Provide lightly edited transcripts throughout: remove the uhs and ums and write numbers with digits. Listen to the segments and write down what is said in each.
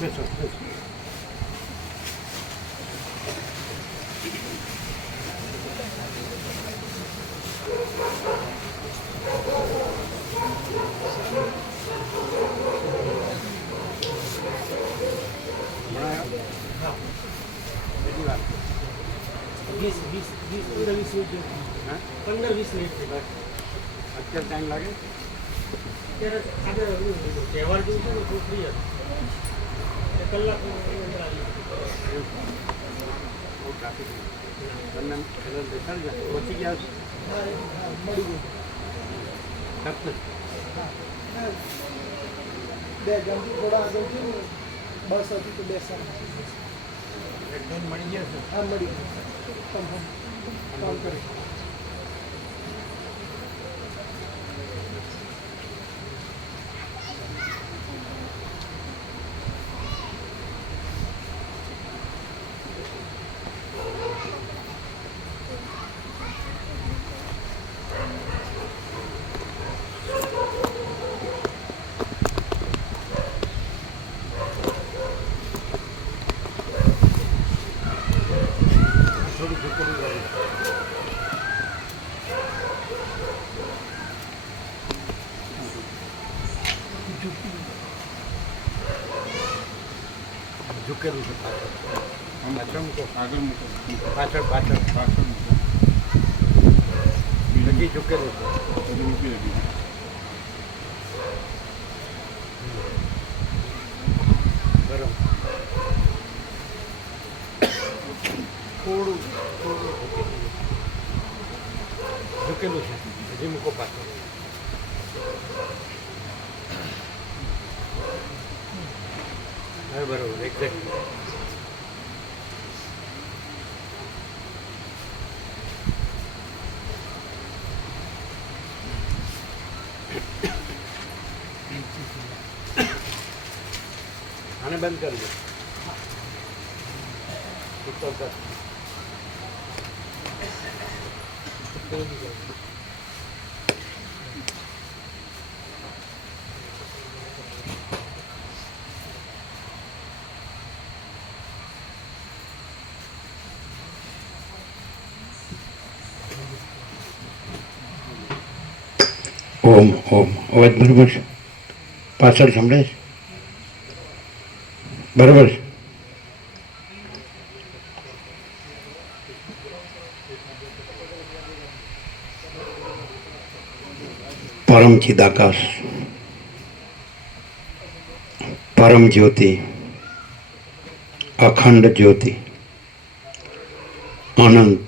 બેસો બેસો. વીસ 15-20 મિનિટ. હા 15-20 મિનિટ. અત્યારે ટાઈમ લાગે? અત્યારે આગળ તહેવાર જેવું છે ને તો ફ્રી હતી. કલાક અંદર આવી. બહુ ટ્રાફિક તમને પેલા બેસાડી જાય પહોંચી ગયા છો? મળી ગયું. બે ગામથી થોડા આગળ છે ને બસ હતી તો બેસવાનું. એકદમ મળી ગયા છે. હા મળી ગયું. કામ કરી. થોડું ઝૂકેલું રહે. ઝૂકેલું છે પાછળ. પાછળ મૂકો. આગળ મૂકો. પાછળ પાછળ પાછળ મૂકો. બીજી ઝૂકેલું છે. થોડું મૂકી દીધું. બરાબર. થોડું થોડું ઝૂકેલું છે. હજી મૂકો પાછળ. હા બરાબર એક્ઝેક્ટ. આને બંધ કરી દો. ઉપર કર. ઓમ ઓમ અવાજ બરાબર છે? પાછળ સંભળાય છે? બરાબર છે? પરમ ચિદાકાશ, પરમ જ્યોતિ, અખંડ જ્યોતિ, અનંત,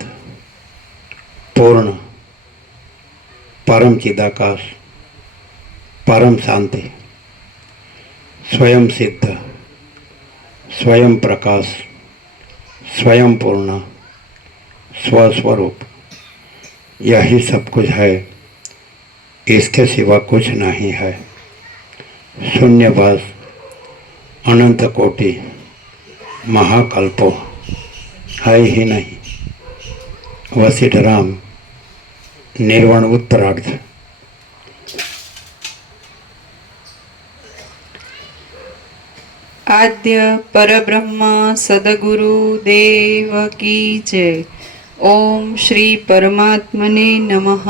પૂર્ણ, પરમ ચિદાકાશ, પરમ શાંતિ, स्वयं सिद्ध, स्वयं प्रकाश, स्वयं पूर्ण, स्वस्वरूप, यही सब कुछ है, इसके सिवा कुछ नहीं है। शून्यवास, अनंत कोटि, महाकल्पो है ही नहीं। वशिष्ठ राम निर्वाण उत्तरार्ध। आद्य परब्रह्म सदगुरु देव की जय। ओम श्री परमात्मने नमः।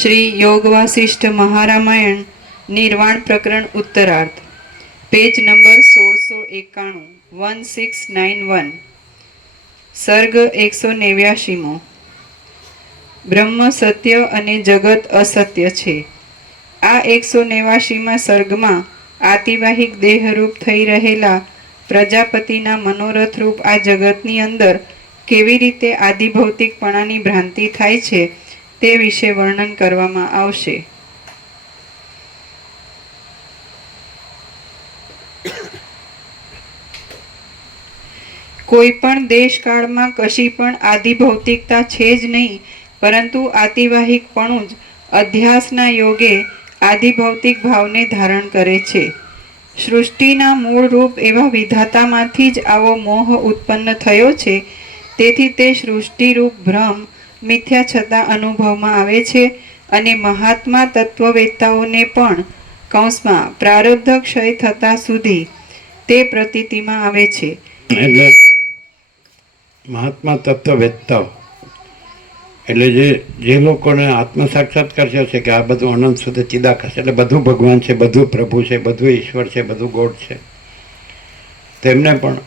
श्री योग वासिष्ठ महारामायण निर्वाण प्रकरण उत्तरार्ध, पेज नंबर 1691, 1691, सर्ग 189। ब्रह्म सत्य अने जगत असत्य छे। आ 189 सर्गमां आतिवाहिक देहरूप थई रहेला प्रजापतिना मनोरथ रूप आ जगतनी अंदर केवी रीते आदिभौतिकपणानी भ्रांति थाय छे ते विषे वर्णन करवामां आवशे। કોઈ પણ દેશકાળમાં કશી પણ આદિભૌતિકતા છે જ નહીં, પરંતુ આતિવાહિકપણું જ અધ્યાસના યોગે આદિભૌતિક ભાવને ધારણ કરે છે. સૃષ્ટિના મૂળ રૂપ એવા વિધાતામાંથી જ આવો મોહ ઉત્પન્ન થયો છે. તેથી તે સૃષ્ટિરૂપ ભ્રમ મિથ્યા છતાં અનુભવમાં આવે છે અને મહાત્મા તત્વવેત્તાઓને પણ કૌંસમાં પ્રારબ્ધ ક્ષય થતાં સુધી તે પ્રતીતિમાં આવે છે. એટલે મહાત્મા તત્વવેત્તાઓ એટલે જે લોકોને આત્મ સાક્ષાત્કાર થયો છે કે આ બધું અનંત સુધી ચિદાકાશ એટલે બધું ભગવાન છે, બધું પ્રભુ છે, બધું ઈશ્વર છે, બધું ગોડ છે, તેમને પણ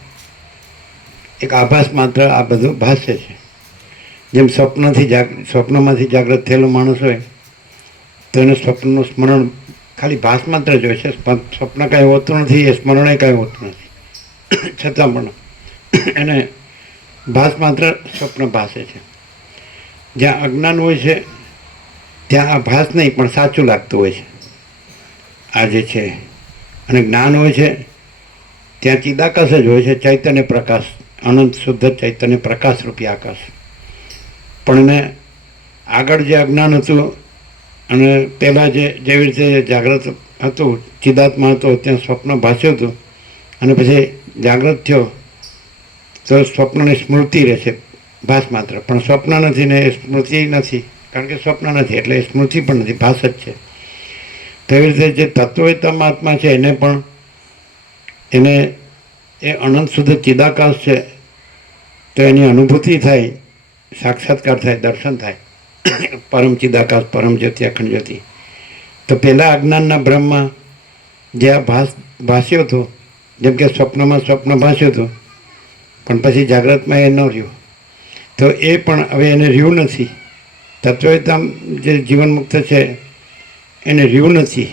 એક આભાસ માત્ર આ બધું ભાસે છે. જેમ સ્વપ્નમાંથી જાગૃત થયેલો માણસ હોય તો એને સ્વપ્નનું સ્મરણ ખાલી ભાસ માત્ર જ હોય છે. સ્વપ્ન કાંઈ હોતું નથી, એ સ્મરણે કાંઈ હોતું નથી, છતાં પણ એને ભાસ માત્ર સ્વપ્ન ભાસે છે. જ્યાં અજ્ઞાન હોય છે ત્યાં આ ભાસ નહીં પણ સાચું લાગતું હોય છે આ જે છે, અને જ્ઞાન હોય છે ત્યાં ચિદાકાશ જ હોય છે, ચૈતન્ય પ્રકાશ, અનંત શુદ્ધ ચૈતન્ય પ્રકાશ રૂપી આકાશ. પણ એને આગળ જે અજ્ઞાન હતું અને પહેલાં જેવી રીતે જાગૃત હતું, ચિદાત્મા હતો, ત્યાં સ્વપ્ન ભાસ્યું હતું અને પછી જાગૃત થયો તો સ્વપ્નની સ્મૃતિ રહેશે ભાસ માત્ર, પણ સ્વપ્ન નથી ને એ સ્મૃતિ નથી, કારણ કે સ્વપ્ન નથી એટલે એ સ્મૃતિ પણ નથી, ભાસ જ છે. તેવી રીતે જે તત્વવેત્તામાં આત્મા છે એને પણ એ અનંત શુદ્ધ ચિદાકાશ છે, તો એની અનુભૂતિ થાય, સાક્ષાત્કાર થાય, દર્શન થાય, પરમ ચિદાકાશ, પરમ જ્યોતિ, અખંડ જ્યોતિ. તો પહેલાં અજ્ઞાનના બ્રહ્મમાં જે આ ભાસ્યો હતો, જેમ કે સ્વપ્નમાં સ્વપ્ન ભાસ્યું હતું પણ પછી જાગ્રતમાં એ ન રહ્યું, તો એ પણ હવે એને રહ્યું નથી. તત્વવેત્તા જે જીવનમુક્ત છે એને રહ્યું નથી,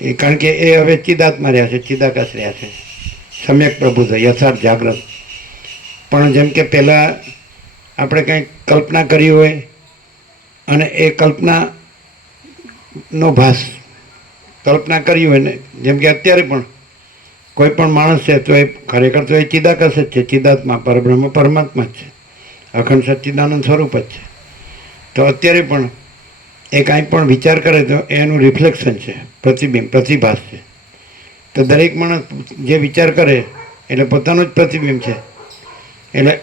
એ કારણ કે એ હવે ચિદાત્મા રહ્યા છે, ચિદાકાશ રહ્યા છે, સમ્યક પ્રભુતા, યથાર્થ જાગ્રત. પણ જેમ કે પહેલાં આપણે કંઈક કલ્પના કરી હોય અને એ કલ્પનાનો ભાસ કલ્પના કરી હોય ને, જેમ કે અત્યારે પણ કોઈ પણ માણસ છે તો એ ખરેખર તો એ ચિદાકાશ જ છે, ચિદાત્મા, પરબ્રહ્મ, પરમાત્મા જ છે, અખંડ સચ્ચિદાનંદ સ્વરૂપ જ છે. તો અત્યારે પણ એ કાંઈ પણ વિચાર કરે તો એનું રિફ્લેક્શન છે, પ્રતિબિંબ, પ્રતિભાસ છે. તો દરેક માણસ જે વિચાર કરે એટલે પોતાનું જ પ્રતિબિંબ છે, એટલે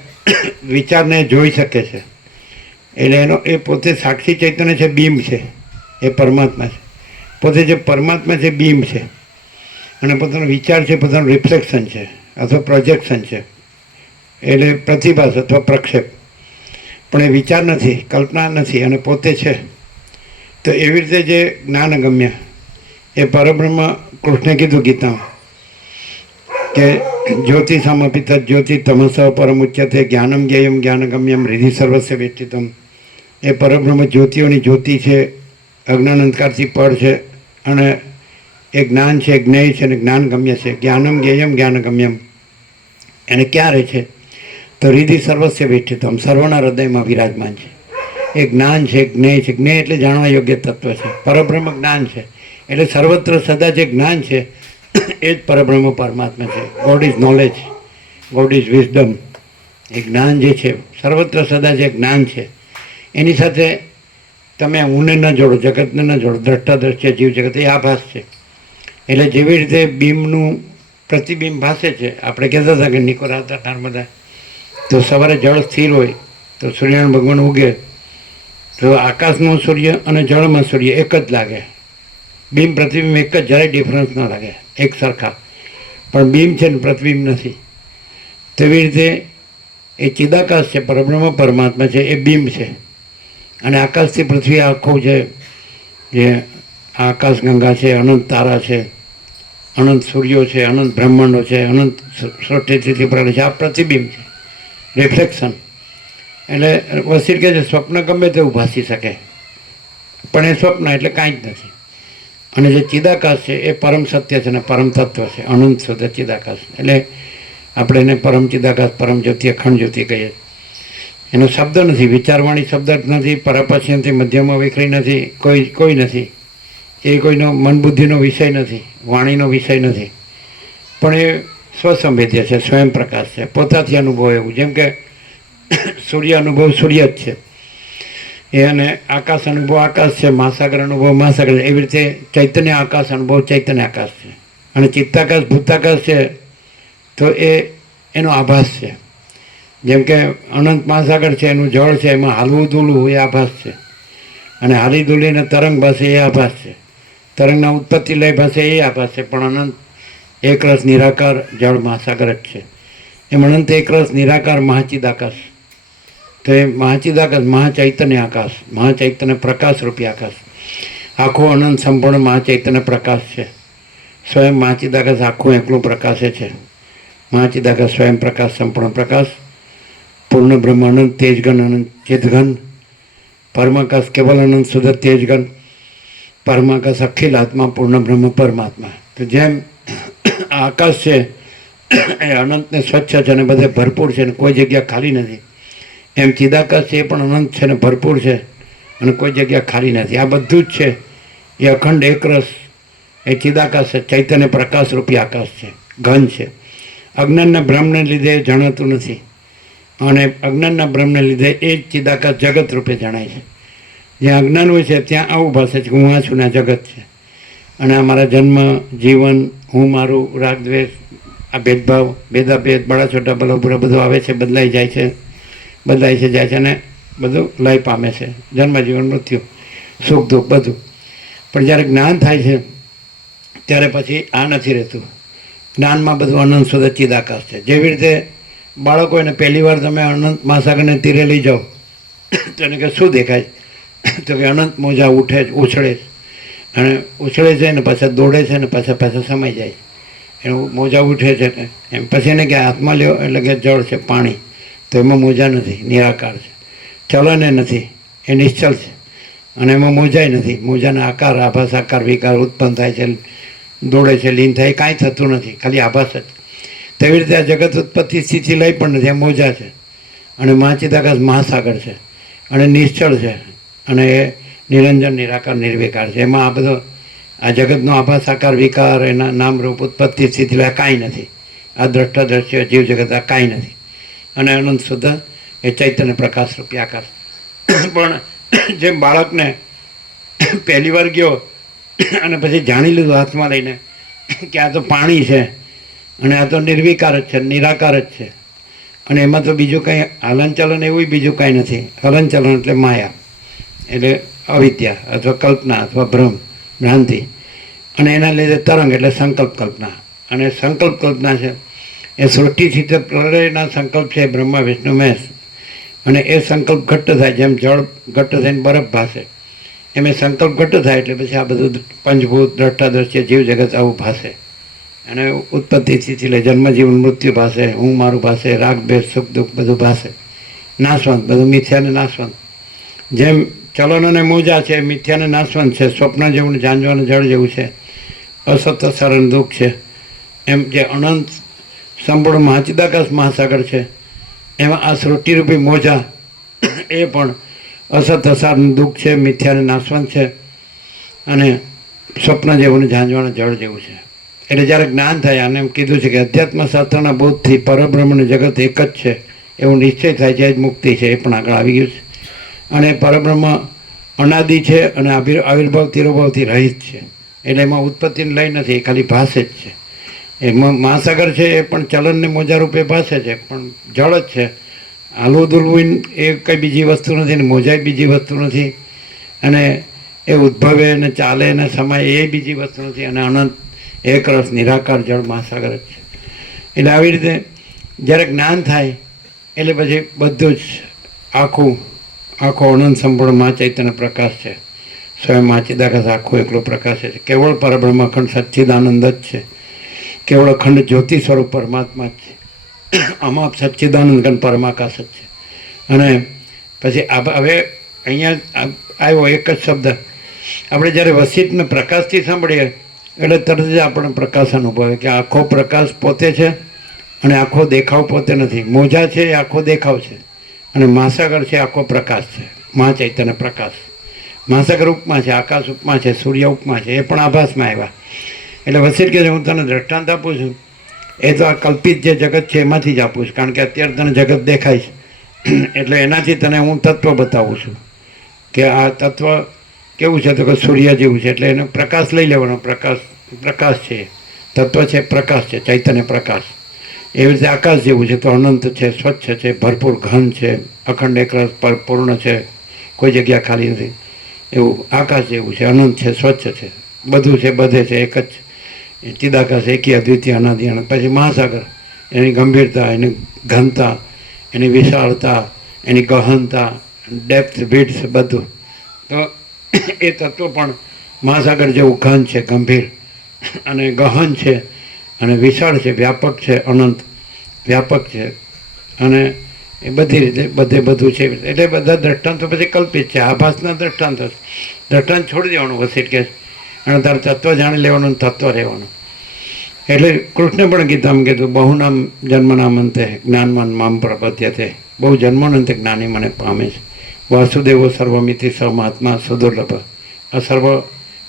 વિચારને જોઈ શકે છે. એટલે એ પોતે સાક્ષી ચૈતન્ય છે, બીમ છે, એ પરમાત્મા છે. પોતે જે પરમાત્મા છે બીમ છે, અને પોતાનો વિચાર છે, પોતાનું રિફ્લેક્શન છે અથવા પ્રોજેક્શન છે, એટલે પ્રતિભાસ અથવા પ્રક્ષેપ. પણ એ વિચાર નથી, કલ્પના નથી, અને પોતે છે. તો એવી રીતે જે જ્ઞાનગમ્ય એ પરબ્રહ્મ, કૃષ્ણે કીધું ગીતામાં કે જ્યોતિ સમપિત જ્યોતિ તમસ પરમુચ્યતે જ્ઞાનમ જ્ઞેયમ જ્ઞાનગમ્યમ હૃદિ સર્વસ્ય વેષ્ટિતમ. એ પરબ્રહ્મ જ્યોતિઓની જ્યોતિ છે, અજ્ઞાન અંધકારથી પર છે, અને એ જ્ઞાન છે, જ્ઞેય છે, અને જ્ઞાનગમ્ય છે. જ્ઞાનમ જ્ઞેયમ જ્ઞાનગમ્યમ એને ક્યાં રહે છે તો હૃદિ સર્વસ્ય વેષ્ટિતમ, સર્વના હૃદયમાં વિરાજમાન છે. એ જ્ઞાન છે, જ્ઞેય છે. જ્ઞેય એટલે જાણવા યોગ્ય તત્વ છે, પરબ્રહ્મ જ્ઞાન છે, એટલે સર્વત્ર સદા જે જ્ઞાન છે એ જ પરબ્રહ્મ પરમાત્મા છે. God is knowledge, God is wisdom. એ જ્ઞાન જે છે, સર્વત્ર સદા જે જ્ઞાન છે, એની સાથે તમે ઊને ન જોડો, જગતને ન જોડો, દ્રષ્ટા દ્રશ્ય જીવ જગત એ આભાસ છે. એટલે જેવી રીતે બીમનું પ્રતિબિંબ ભાસે છે, આપણે કહેતા હતા કે નિકોરા હતા નર્મદા, તો સવારે જળ સ્થિર હોય તો સૂર્યનારાયણ ભગવાન ઉગે તો આકાશનો સૂર્ય અને જળમાં સૂર્ય એક જ લાગે, બીમ પ્રતિબિંબ એક જ, જરાય ડિફરન્સ ન લાગે, એક સરખા. પણ બીમ છે ને પ્રતિબિંબ નથી. તેવી રીતે એ ચિદાકાશ છે, પરબ્રહ્મ પરમાત્મા છે, એ બીમ છે. અને આકાશથી પૃથ્વી આખું છે, જે આકાશ ગંગા છે, અનંત તારા છે, અનંત સૂર્યો છે, અનંત બ્રહ્માંડો છે, અનંત સૃષ્ટિથી પ્રાણી છે, આ પ્રતિબિંબ છે, રિફ્લેક્શન. એટલે વસીર કહે છે સ્વપ્ન ગમે તેવું ભાસી શકે, પણ એ સ્વપ્ન એટલે કાંઈ જ નથી. અને જે ચિદાકાશ છે એ પરમ સત્ય છે ને પરમ તત્વ છે, અનંત શુદ્ધ ચિદાકાશ. એટલે આપણે એને પરમ ચિદાકાશ, પરમ જ્યોતિ, અખંડ જ્યોતિ કહીએ. એનો શબ્દ નથી, વિચારવાણી શબ્દ નથી, પરાપશ્યંથી મધ્યમાં વિખરી નથી, કોઈ નથી. એ કોઈનો મન બુદ્ધિનો વિષય નથી, વાણીનો વિષય નથી, પણ એ સ્વસંવેદ્ય છે, સ્વયં પ્રકાશ છે, પોતાથી અનુભવ એવું. જેમ કે સૂર્ય અનુભવ સૂર્ય જ છે એ, અને આકાશ અનુભવ આકાશ છે, મહાસાગર અનુભવ મહાસાગર છે. એવી રીતે ચૈતન્ય આકાશ અનુભવ ચૈતન્ય આકાશ છે. અને ચિત્તાકાશ ભૂતાકાશ છે તો એનો આભાસ છે. જેમ કે અનંત મહાસાગર છે, એનું જળ છે, એમાં હાલવું દૂલવું એ આભાસ છે. અને હાલી દૂલીને તરંગ ભાષે એ આભાસ છે. તરંગના ઉત્પત્તિ લય ભાષે એ આભાસ છે. પણ અનંત એકરસ નિરાકાર જળ મહાસાગર જ છે. એમ અનંત એકરસ નિરાકાર મહાચિદાકાશ. તો એ મહાચિદાકાશ મહાચૈતન્ય આકાશ, મહાચૈતન્ય પ્રકાશ રૂપી આકાશ, આખો અનંત સંપૂર્ણ મહાચૈતન્ય પ્રકાશ છે. સ્વયં મહાચિદાકાશ આખું એકલું પ્રકાશે છે. મહાચિદાકાશ સ્વયં પ્રકાશ, સંપૂર્ણ પ્રકાશ, પૂર્ણ બ્રહ્મ, અનંત તેજગન, અનંત ચિદઘન, પરમાકાશ કેવલ અનંત શુદ્ધ તેજગન, પરમાકાશ અખિલ આત્મા, પૂર્ણ બ્રહ્મ પરમાત્મા. તો જેમ આ આકાશ છે એ અનંતને સ્વચ્છ છે અને બધે ભરપૂર છે અને કોઈ જગ્યા ખાલી નથી, એમ ચિદાકાશ છે એ પણ અનંત છે ને ભરપૂર છે અને કોઈ જગ્યા ખાલી નથી. આ બધું જ છે એ અખંડ એકરસ એ ચિદાકાશ છે, ચૈતન્ય પ્રકાશ રૂપી આકાશ છે, ઘન છે. અજ્ઞાનના ભ્રમને લીધે એ જણાતું નથી અને અજ્ઞાનના ભ્રમને લીધે એ જ ચિદાકાશ જગત રૂપે જણાય છે. જ્યાં અજ્ઞાન હોય છે ત્યાં આવું ભાષે છે કે હું આ છું ને આ જગત છે. અને અમારા જન્મ, જીવન, હું મારું, રાગ દ્વેષ, આ ભેદભાવ, ભેદાભેદ, બડા છોટા બલા બુરા બધું આવે છે, બદલાઈ જાય છે, બદલાય છે, જાય છે અને બધું લય પામે છે. જન્મ, જીવન, મૃત્યુ, સુખ દુઃખ બધું. પણ જ્યારે જ્ઞાન થાય છે ત્યારે પછી આ નથી રહેતું. જ્ઞાનમાં બધું અનંત શુદ્ધ ચિદાકાશ છે. જેવી રીતે બાળકોને પહેલી વાર તમે અનંત મહાસાગરને તીરે લઈ જાઓ તો એને કે શું દેખાય, તો કે અનંત મોજા ઉઠે જ, ઉછળે જ, અને ઉછળે છે ને પાછા દોડે છે ને પાછા સમાઈ જાય. એનું મોજા ઉઠે છે એમ. પછી એને કે હાથમાં લ્યો એટલે કે જળ છે, પાણી, તો એમાં મોજા નથી, નિરાકાર છે. ચલને નથી, એ નિશ્ચલ છે. અને એમાં મોજાય નથી. મોજાના આકાર, આભાસ, આકાર વિકાર ઉત્પન્ન થાય છે, દોડે છે, લીન થાય, કાંઈ થતું નથી, ખાલી આભાસ જ. તેવી રીતે આ જગત ઉત્પત્તિ સ્થિતિ લઈ પણ નથી, આ મોજા છે. અને મહાચિદાકાશ મહાસાગર છે અને નિશ્ચળ છે અને એ નિરંજન, નિરાકાર, નિર્વિકાર છે. એમાં આ બધો આ જગતનો આભાસ, આકાર, વિકાર, એના નામરૂપ ઉત્પત્તિ સ્થિતિ લઈ કાંઈ નથી. આ દ્રષ્ટા દ્રશ્ય જીવ જગત આ કાંઈ નથી. અને અનંત શુદ્ધ એ ચૈતન્ય પ્રકાશ રૂપી આકાશ. પણ જેમ બાળકને પહેલી વાર ગયો અને પછી જાણી લીધું હાથમાં લઈને કે આ તો પાણી છે અને આ તો નિર્વિકાર જ છે, નિરાકાર જ છે, અને એમાં તો બીજું કંઈ હલનચલન એવું બીજું કાંઈ નથી. હલનચલન એટલે માયા, એટલે અવિદ્યા અથવા કલ્પના અથવા ભ્રમ, ભ્રાંતિ. અને એના લીધે તરંગ એટલે સંકલ્પ કલ્પના. અને સંકલ્પ કલ્પના છે એ સૃષ્ટિથી તે પ્રલયના સંકલ્પ છે, બ્રહ્મા વિષ્ણુ મહેશ. અને એ સંકલ્પ ઘટ્ટ થાય, જેમ જળ ઘટ્ટ થઈને બરફ ભાસે એમ એ સંકલ્પ ઘટ્ટ થાય એટલે પછી આ બધું પંચભૂત, દ્રષ્ટા દ્રશ્ય, જીવ જગત આવું ભાસે. અને ઉત્પત્તિ સ્થિતિ લે, જન્મ, જીવન, મૃત્યુ ભાસે, હું મારું ભાસે, રાગ ભેદ, સુખ દુઃખ બધું ભાસે. નાશવંત, બધું મિથ્યાને નાશવંત. જેમ ચલન અને મોજા છે મિથ્યાને નાશવંત છે, સ્વપ્ન જેવું, જાંજવાનું જળ જેવું છે, અસત સરણ દુઃખ છે. એમ જે અનંત સંપૂર્ણ મહાચિદાકાશ મહાસાગર છે એમાં આ સૃષ્ટિરૂપી મોજા એ પણ અસત અસારનું દુઃખ છે, મિથ્યાને નાશવંત છે અને સ્વપ્ન જેવું, જાંજવાનું જળ જેવું છે. એટલે જ્યારે જ્ઞાન થાય, આને એમ કીધું છે કે અધ્યાત્મ શાસ્ત્રના બોધથી પરબ્રહ્મનું જગત એક જ છે એવું નિશ્ચય થાય છે, જ મુક્તિ છે. એ પણ આગળ આવી ગયું છે. અને પરબ્રહ્મ અનાદિ છે અને આવિર્ભાવ તિરોભાવથી રહિત છે. એટલે એમાં ઉત્પત્તિને લઈ નથી, એ ખાલી ભાષે જ છે. એ મહાસાગર છે એ પણ ચલનને મોજા રૂપે ભાષે છે, પણ જળ જ છે. હાલવું દુલવું એ કંઈ બીજી વસ્તુ નથી ને મોજાય બીજી વસ્તુ નથી. અને એ ઉદ્ભવે ને ચાલે ને સમાય એ બીજી વસ્તુ નથી. અને અનંત એક રસ નિરાકાર જળ મહાસાગર જ છે. એટલે આવી રીતે જ્યારે જ્ઞાન થાય એટલે પછી બધું જ આખો અનંત સંપૂર્ણ મા ચૈતન્ય પ્રકાશ છે. સ્વયં મહાચિદાકાશ આખો એકલો પ્રકાશ છે. કેવળ પરબ્રહ્મ અખંડ સચ્ચિદાનંદ જ છે. કેવળ અખંડ જ્યોતિ સ્વરૂપ પરમાત્મા જ છે. આમાં સચ્ચિદાનંદ ઘન પરમાકાશ જ છે. અને પછી હવે અહીંયા આવ્યો એક જ શબ્દ. આપણે જ્યારે વસિષ્ઠને પ્રકાશથી સાંભળીએ એટલે તરત જ આપણને પ્રકાશ અનુભવે કે આખો પ્રકાશ પોતે છે અને આખો દેખાવ પોતે નથી. મોજા છે એ આખો દેખાવ છે અને મહાસાગર છે આખો પ્રકાશ છે, મહાચૈતન્ય પ્રકાશ. મહાસાગર ઉપમા છે, આકાશ ઉપમા છે, સૂર્ય ઉપમા છે, એ પણ આભાસમાં આવ્યા. એટલે વસિષ્ઠ કહે છે હું તને દ્રષ્ટાંત આપું છું એ તો આ કલ્પિત જે જગત છે એમાંથી જ આપું છું, કારણ કે અત્યારે તને જગત દેખાય છે એટલે એનાથી તને હું તત્વ બતાવું છું કે આ તત્વ કેવું છે, તો કે સૂર્ય જેવું છે. એટલે એનો પ્રકાશ લઈ લેવાનો. પ્રકાશ છે, તત્વ છે, પ્રકાશ છે, ચૈતન્ય પ્રકાશ. એવી રીતે આકાશ જેવું છે તો અનંત છે, સ્વચ્છ છે, ભરપૂર ઘન છે, અખંડ એકરસ પૂર્ણ છે, કોઈ જગ્યા ખાલી નથી. એવું આકાશ જેવું છે, અનંત છે, સ્વચ્છ છે, બધું છે, બધે છે, એક જ ચિદાકાશ, એકી અદ્વિતીય અનાદિ અનંત. પછી મહાસાગર, એની ગંભીરતા, એની ઘનતા, એની વિશાળતા, એની ગહનતા, ડેપ્થ, વિડ્થ, બધું. તો એ તત્વ પણ મહાસાગર જેવું ઘન છે, ગંભીર અને ગહન છે અને વિશાળ છે, વ્યાપક છે, અનંત વ્યાપક છે. અને એ બધી રીતે બધું છે. એટલે બધા દ્રષ્ટાંતો પછી કલ્પિત છે, આભાસના દ્રષ્ટાંતો. દ્રષ્ટાંત છોડી દેવાનું વસીટ કે, અને તારે તત્વ જાણી લેવાનું, તત્વ રહેવાનું. એટલે કૃષ્ણે પણ ગીતામાં કીધું, બહુનામ જન્મનામ અંતે જ્ઞાનમાન મામ પ્રપદ્યતે. બહુ જન્મોને અંતે જ્ઞાની મને પામે છે. વાસુદેવો સર્વમિતિ સર્વમહાત્મા સુદુર્લભ. આ સર્વ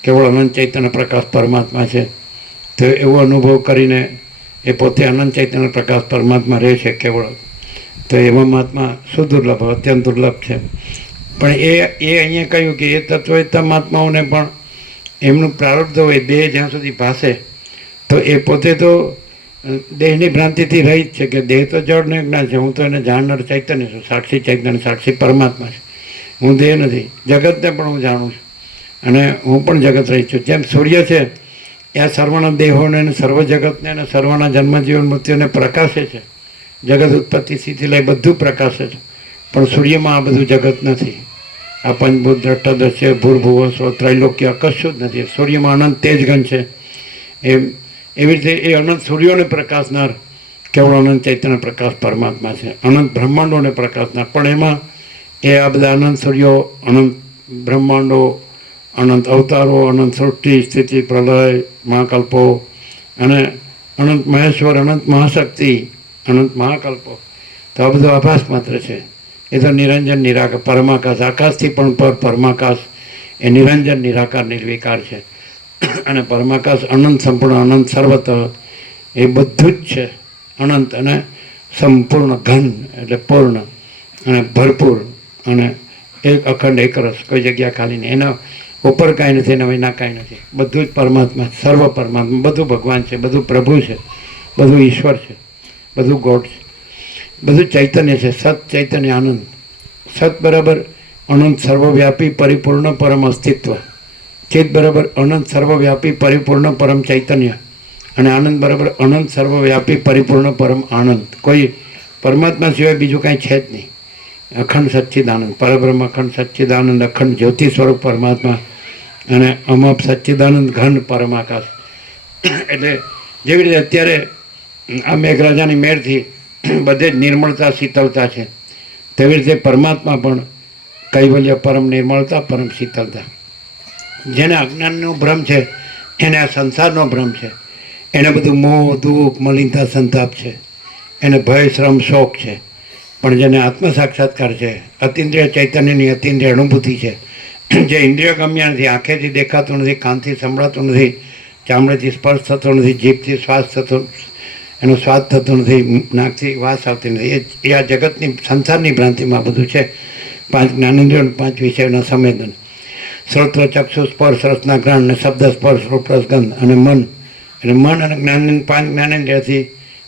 કેવળ અનંત ચૈતન્ય પ્રકાશ પરમાત્મા છે. તો એવો અનુભવ કરીને એ પોતે અનંત ચૈતન્ય પ્રકાશ પરમાત્મા રહે છે કેવળ. તો એવા મહાત્મા સુદુર્લભ, અત્યંત દુર્લભ છે. પણ એ અહીંયા કહ્યું કે એ તત્વવેત્તા મહાત્માઓને પણ એમનું પ્રારબ્ધ હોય, દેહ જ્યાં સુધી ભાસે તો એ પોતે તો દેહની ભ્રાંતિથી રહિત છે કે દેહ તો જળને જ્ઞાન છે. હું તો એને જાણનાર ચૈતન્ય છું, સાક્ષી ચૈતન્ય, સાક્ષી પરમાત્મા છે. હું દેહ નથી. જગતને પણ હું જાણું છું અને હું પણ જગત રહી છું. જેમ સૂર્ય છે એ આ સર્વના દેહોને અને સર્વ જગતને અને સર્વના જન્મ જીવન મૃત્યુને પ્રકાશે છે. જગત ઉત્પત્તિ સ્થિતિ લઈ બધું પ્રકાશે છે. પણ સૂર્યમાં આ બધું જગત નથી. આ પંચભૂત દ્રષ્ટદ્રશ્ય ભૂર્ભુવ સ્વ ત્રૈલોક્ય કશું જ નથી. સૂર્યમાં અનંત તેજગન છે. એવી રીતે એ અનંત સૂર્યોને પ્રકાશનાર કેવળ અનંત ચૈતન્ય પ્રકાશ પરમાત્મા છે. અનંત બ્રહ્માંડોને પ્રકાશનાર. પણ એમાં એ આ બધા અનંત સૂર્યો, અનંત બ્રહ્માંડો, અનંત અવતારો, અનંત સૃષ્ટિ સ્થિતિ પ્રલય મહાકલ્પો અને અનંત મહેશ્વર, અનંત મહાશક્તિ, અનંત મહાકલ્પો. તો આ બધો આભાસ માત્ર છે. એ તો નિરંજન નિરાકાર પરમાકાશ, આકાશથી પણ પર પરમાકાશ એ નિરંજન નિરાકાર નિર્વિકાર છે. અને પરમાકાશ અનંત સંપૂર્ણ, અનંત સર્વતઃ એ બધું જ છે. અનંત અને સંપૂર્ણ ઘન એટલે પૂર્ણ અને ભરપૂર અને એક અખંડ એકરસ, કોઈ જગ્યા ખાલી નહીં. એના ઉપર કાંઈ નથી, એના વિના કાંઈ નથી. બધું જ પરમાત્મા, સર્વ પરમાત્મા, બધું ભગવાન છે, બધું પ્રભુ છે, બધું ઈશ્વર છે, બધું ગોડ છે, બધું ચૈતન્ય છે. સત ચૈતન્ય આનંદ. સત બરાબર અનંત સર્વવ્યાપી પરિપૂર્ણ પરમ અસ્તિત્વ. ચેત બરાબર અનંત સર્વવ્યાપી પરિપૂર્ણ પરમ ચૈતન્ય. અને આનંદ બરાબર અનંત સર્વવ્યાપી પરિપૂર્ણ પરમ આનંદ. કોઈ પરમાત્મા સિવાય બીજું કાંઈ છે જ નહીં. અખંડ સચ્ચિદાનંદ પરબ્રહ્મ, અખંડ સચ્ચિદાનંદ, અખંડ જ્યોતિ સ્વરૂપ પરમાત્મા અને અમપ સચ્ચિદાનંદ ઘન પરમાકાશ. એટલે જેવી રીતે અત્યારે આ મેઘરાજાની મેળથી બધે જ નિર્મળતા, શીતળતા છે, તેવી રીતે પરમાત્મા પણ કૈવલ્ય, પરમ નિર્મળતા, પરમ શીતળતા. જેને અજ્ઞાનનો ભ્રમ છે એને આ સંસારનો ભ્રમ છે. એને બધું મોહ, દુઃખ, મલિનતા, સંતાપ છે. એને ભય, શ્રમ, શોક છે. પણ જેને આત્મ સાક્ષાત્કાર છે, અતિન્દ્રિય ચૈતન્યની અતિન્દ્રિય અનુભૂતિ છે, જે ઇન્દ્રિય ગમ્ય નથી, આંખેથી દેખાતું નથી, કાનથી સંભળાતું નથી, ચામડીથી સ્પર્શ થતો નથી, જીભથી શ્વાસ થતો, એનો સ્વાદ થતો નથી, નાકથી વાસ આવતી નથી. એ આ જગતની સંસારની ભ્રાંતિમાં બધું છે. 5 જ્ઞાનેન્દ્રિયો, 5 વિષયોના સંવેદન, શ્રોત્ર, ચક્ષુ, સ્પર્શ, રસના ગ્રહણ અને શબ્દ, સ્પર્શ, રૂપ, રસ, ગંધ અને મન. એટલે મન અને જ્ઞાન, 5 જ્ઞાનેન્દ્રિયથી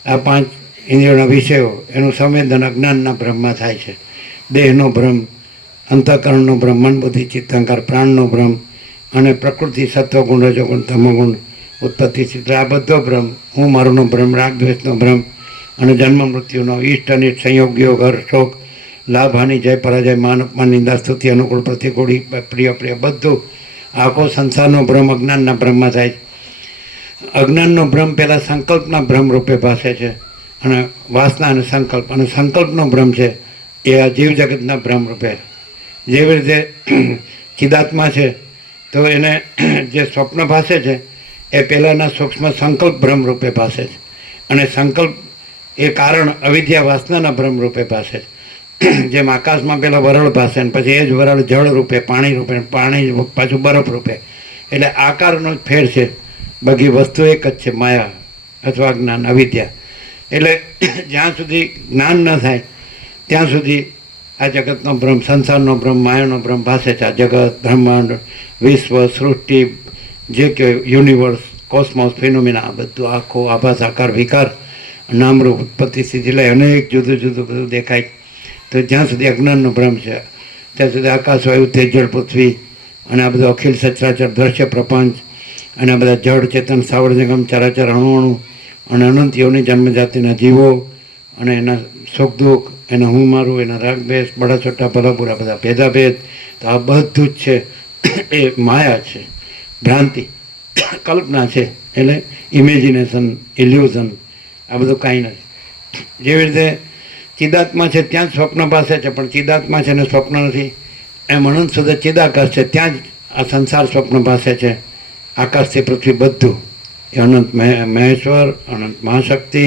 આ 5 ઇન્દ્રિયોના વિષયો એનું સંવેદન અજ્ઞાનના ભ્રમમાં થાય છે. દેહનો ભ્રમ, અંતઃકરણનો ભ્રમ, મન, બુદ્ધિ, ચિત્ત, અહંકાર, પ્રાણનો ભ્રમ અને પ્રકૃતિ, સત્વગુણ, રજોગુણ, તમોગુણ, ઉત્પત્તિ, ચિત્ર, આ બધો ભ્રમ, હું મારોનો ભ્રમ, રાગ દ્વેષનો ભ્રમ અને જન્મ મૃત્યુનો, ઈષ્ટ અનિષ્ટ, સંયોગ યોગ, હર્ષ શોક, લાભ હાનિ, જય પરાજય, માન અપમાન, નિંદા સ્તુતિ, અનુકૂળ પ્રતિકૂળ, પ્રિય પ્રિય, બધું આખો સંસારનો ભ્રમ અજ્ઞાનના ભ્રમમાં થાય. અજ્ઞાનનો ભ્રમ પહેલાં સંકલ્પના ભ્રમ રૂપે ભાસે છે અને વાસના અને સંકલ્પ, અને સંકલ્પનો ભ્રમ છે એ આ જીવ જગતના ભ્રમ રૂપે. જેવી રીતે ચિદાત્મા છે તો એને જે સ્વપ્ન ભાસે છે એ પહેલાંના સૂક્ષ્મ સંકલ્પ ભ્રમ રૂપે ભાસે છે. અને સંકલ્પ એ કારણ અવિદ્યા વાસનાના ભ્રમ રૂપે ભાસે છે. જેમ આકાશમાં પહેલાં વરળ ભાસે ને પછી એ જ વરળ જળ રૂપે, પાણી રૂપે, પાણી પાછું બરફ રૂપે. એટલે આકારનો જ ફેર છે. બાકી વસ્તુ એક જ છે, માયા. અથવા જ્ઞાન અવિદ્યા. એટલે જ્યાં સુધી જ્ઞાન ન થાય ત્યાં સુધી આ જગતનો ભ્રમ, સંસારનો ભ્રમ, માયાનો ભ્રમ ભાસે છે. આ જગત, બ્રહ્માંડ, વિશ્વ, સૃષ્ટિ, જે કે યુનિવર્સ, કોસ્મોસ, ફિનોમિના, આ બધું આખો આભાસ, આકાર, વિકાર, નામરૂપ, ઉત્પત્તિ સ્થિતિ લઈ અનેક જુદું જુદું બધું દેખાય. તો જ્યાં સુધી અજ્ઞાનનો ભ્રમ છે ત્યાં સુધી આકાશ, વાયુ, તેજ, જળ, પૃથ્વી અને આ બધું અખિલ સચરાચર દ્રશ્ય પ્રપંચ અને આ બધા જળ, ચેતન, સ્થાવર, જંગમ, ચરાચર, અણુ અને અનંત યોની જન્મ જાતિના જીવો અને એના સુખ દુઃખ, એના હું મારું, એના રાગદ્વેષ, બડા છોટા ભલાપુરા, બધા ભેદાભેદ, તો આ બધું જ છે એ માયા છે, ભ્રાંતિ, કલ્પના છે. એટલે ઇમેજિનેશન, ઇલ્યુઝન, આ બધું કાંઈ નથી. જેવી રીતે ચિદાત્મા છે ત્યાં જ સ્વપ્ન પાસે છે, પણ ચિદાત્મા છે ને સ્વપ્ન નથી. એમ અનંત સુધી ચિદાકાશ છે, ત્યાં જ આ સંસાર સ્વપ્ન પાસે છે. આકાશથી પૃથ્વી બધું એ અનંત મહેશ્વર, અનંત મહાશક્તિ,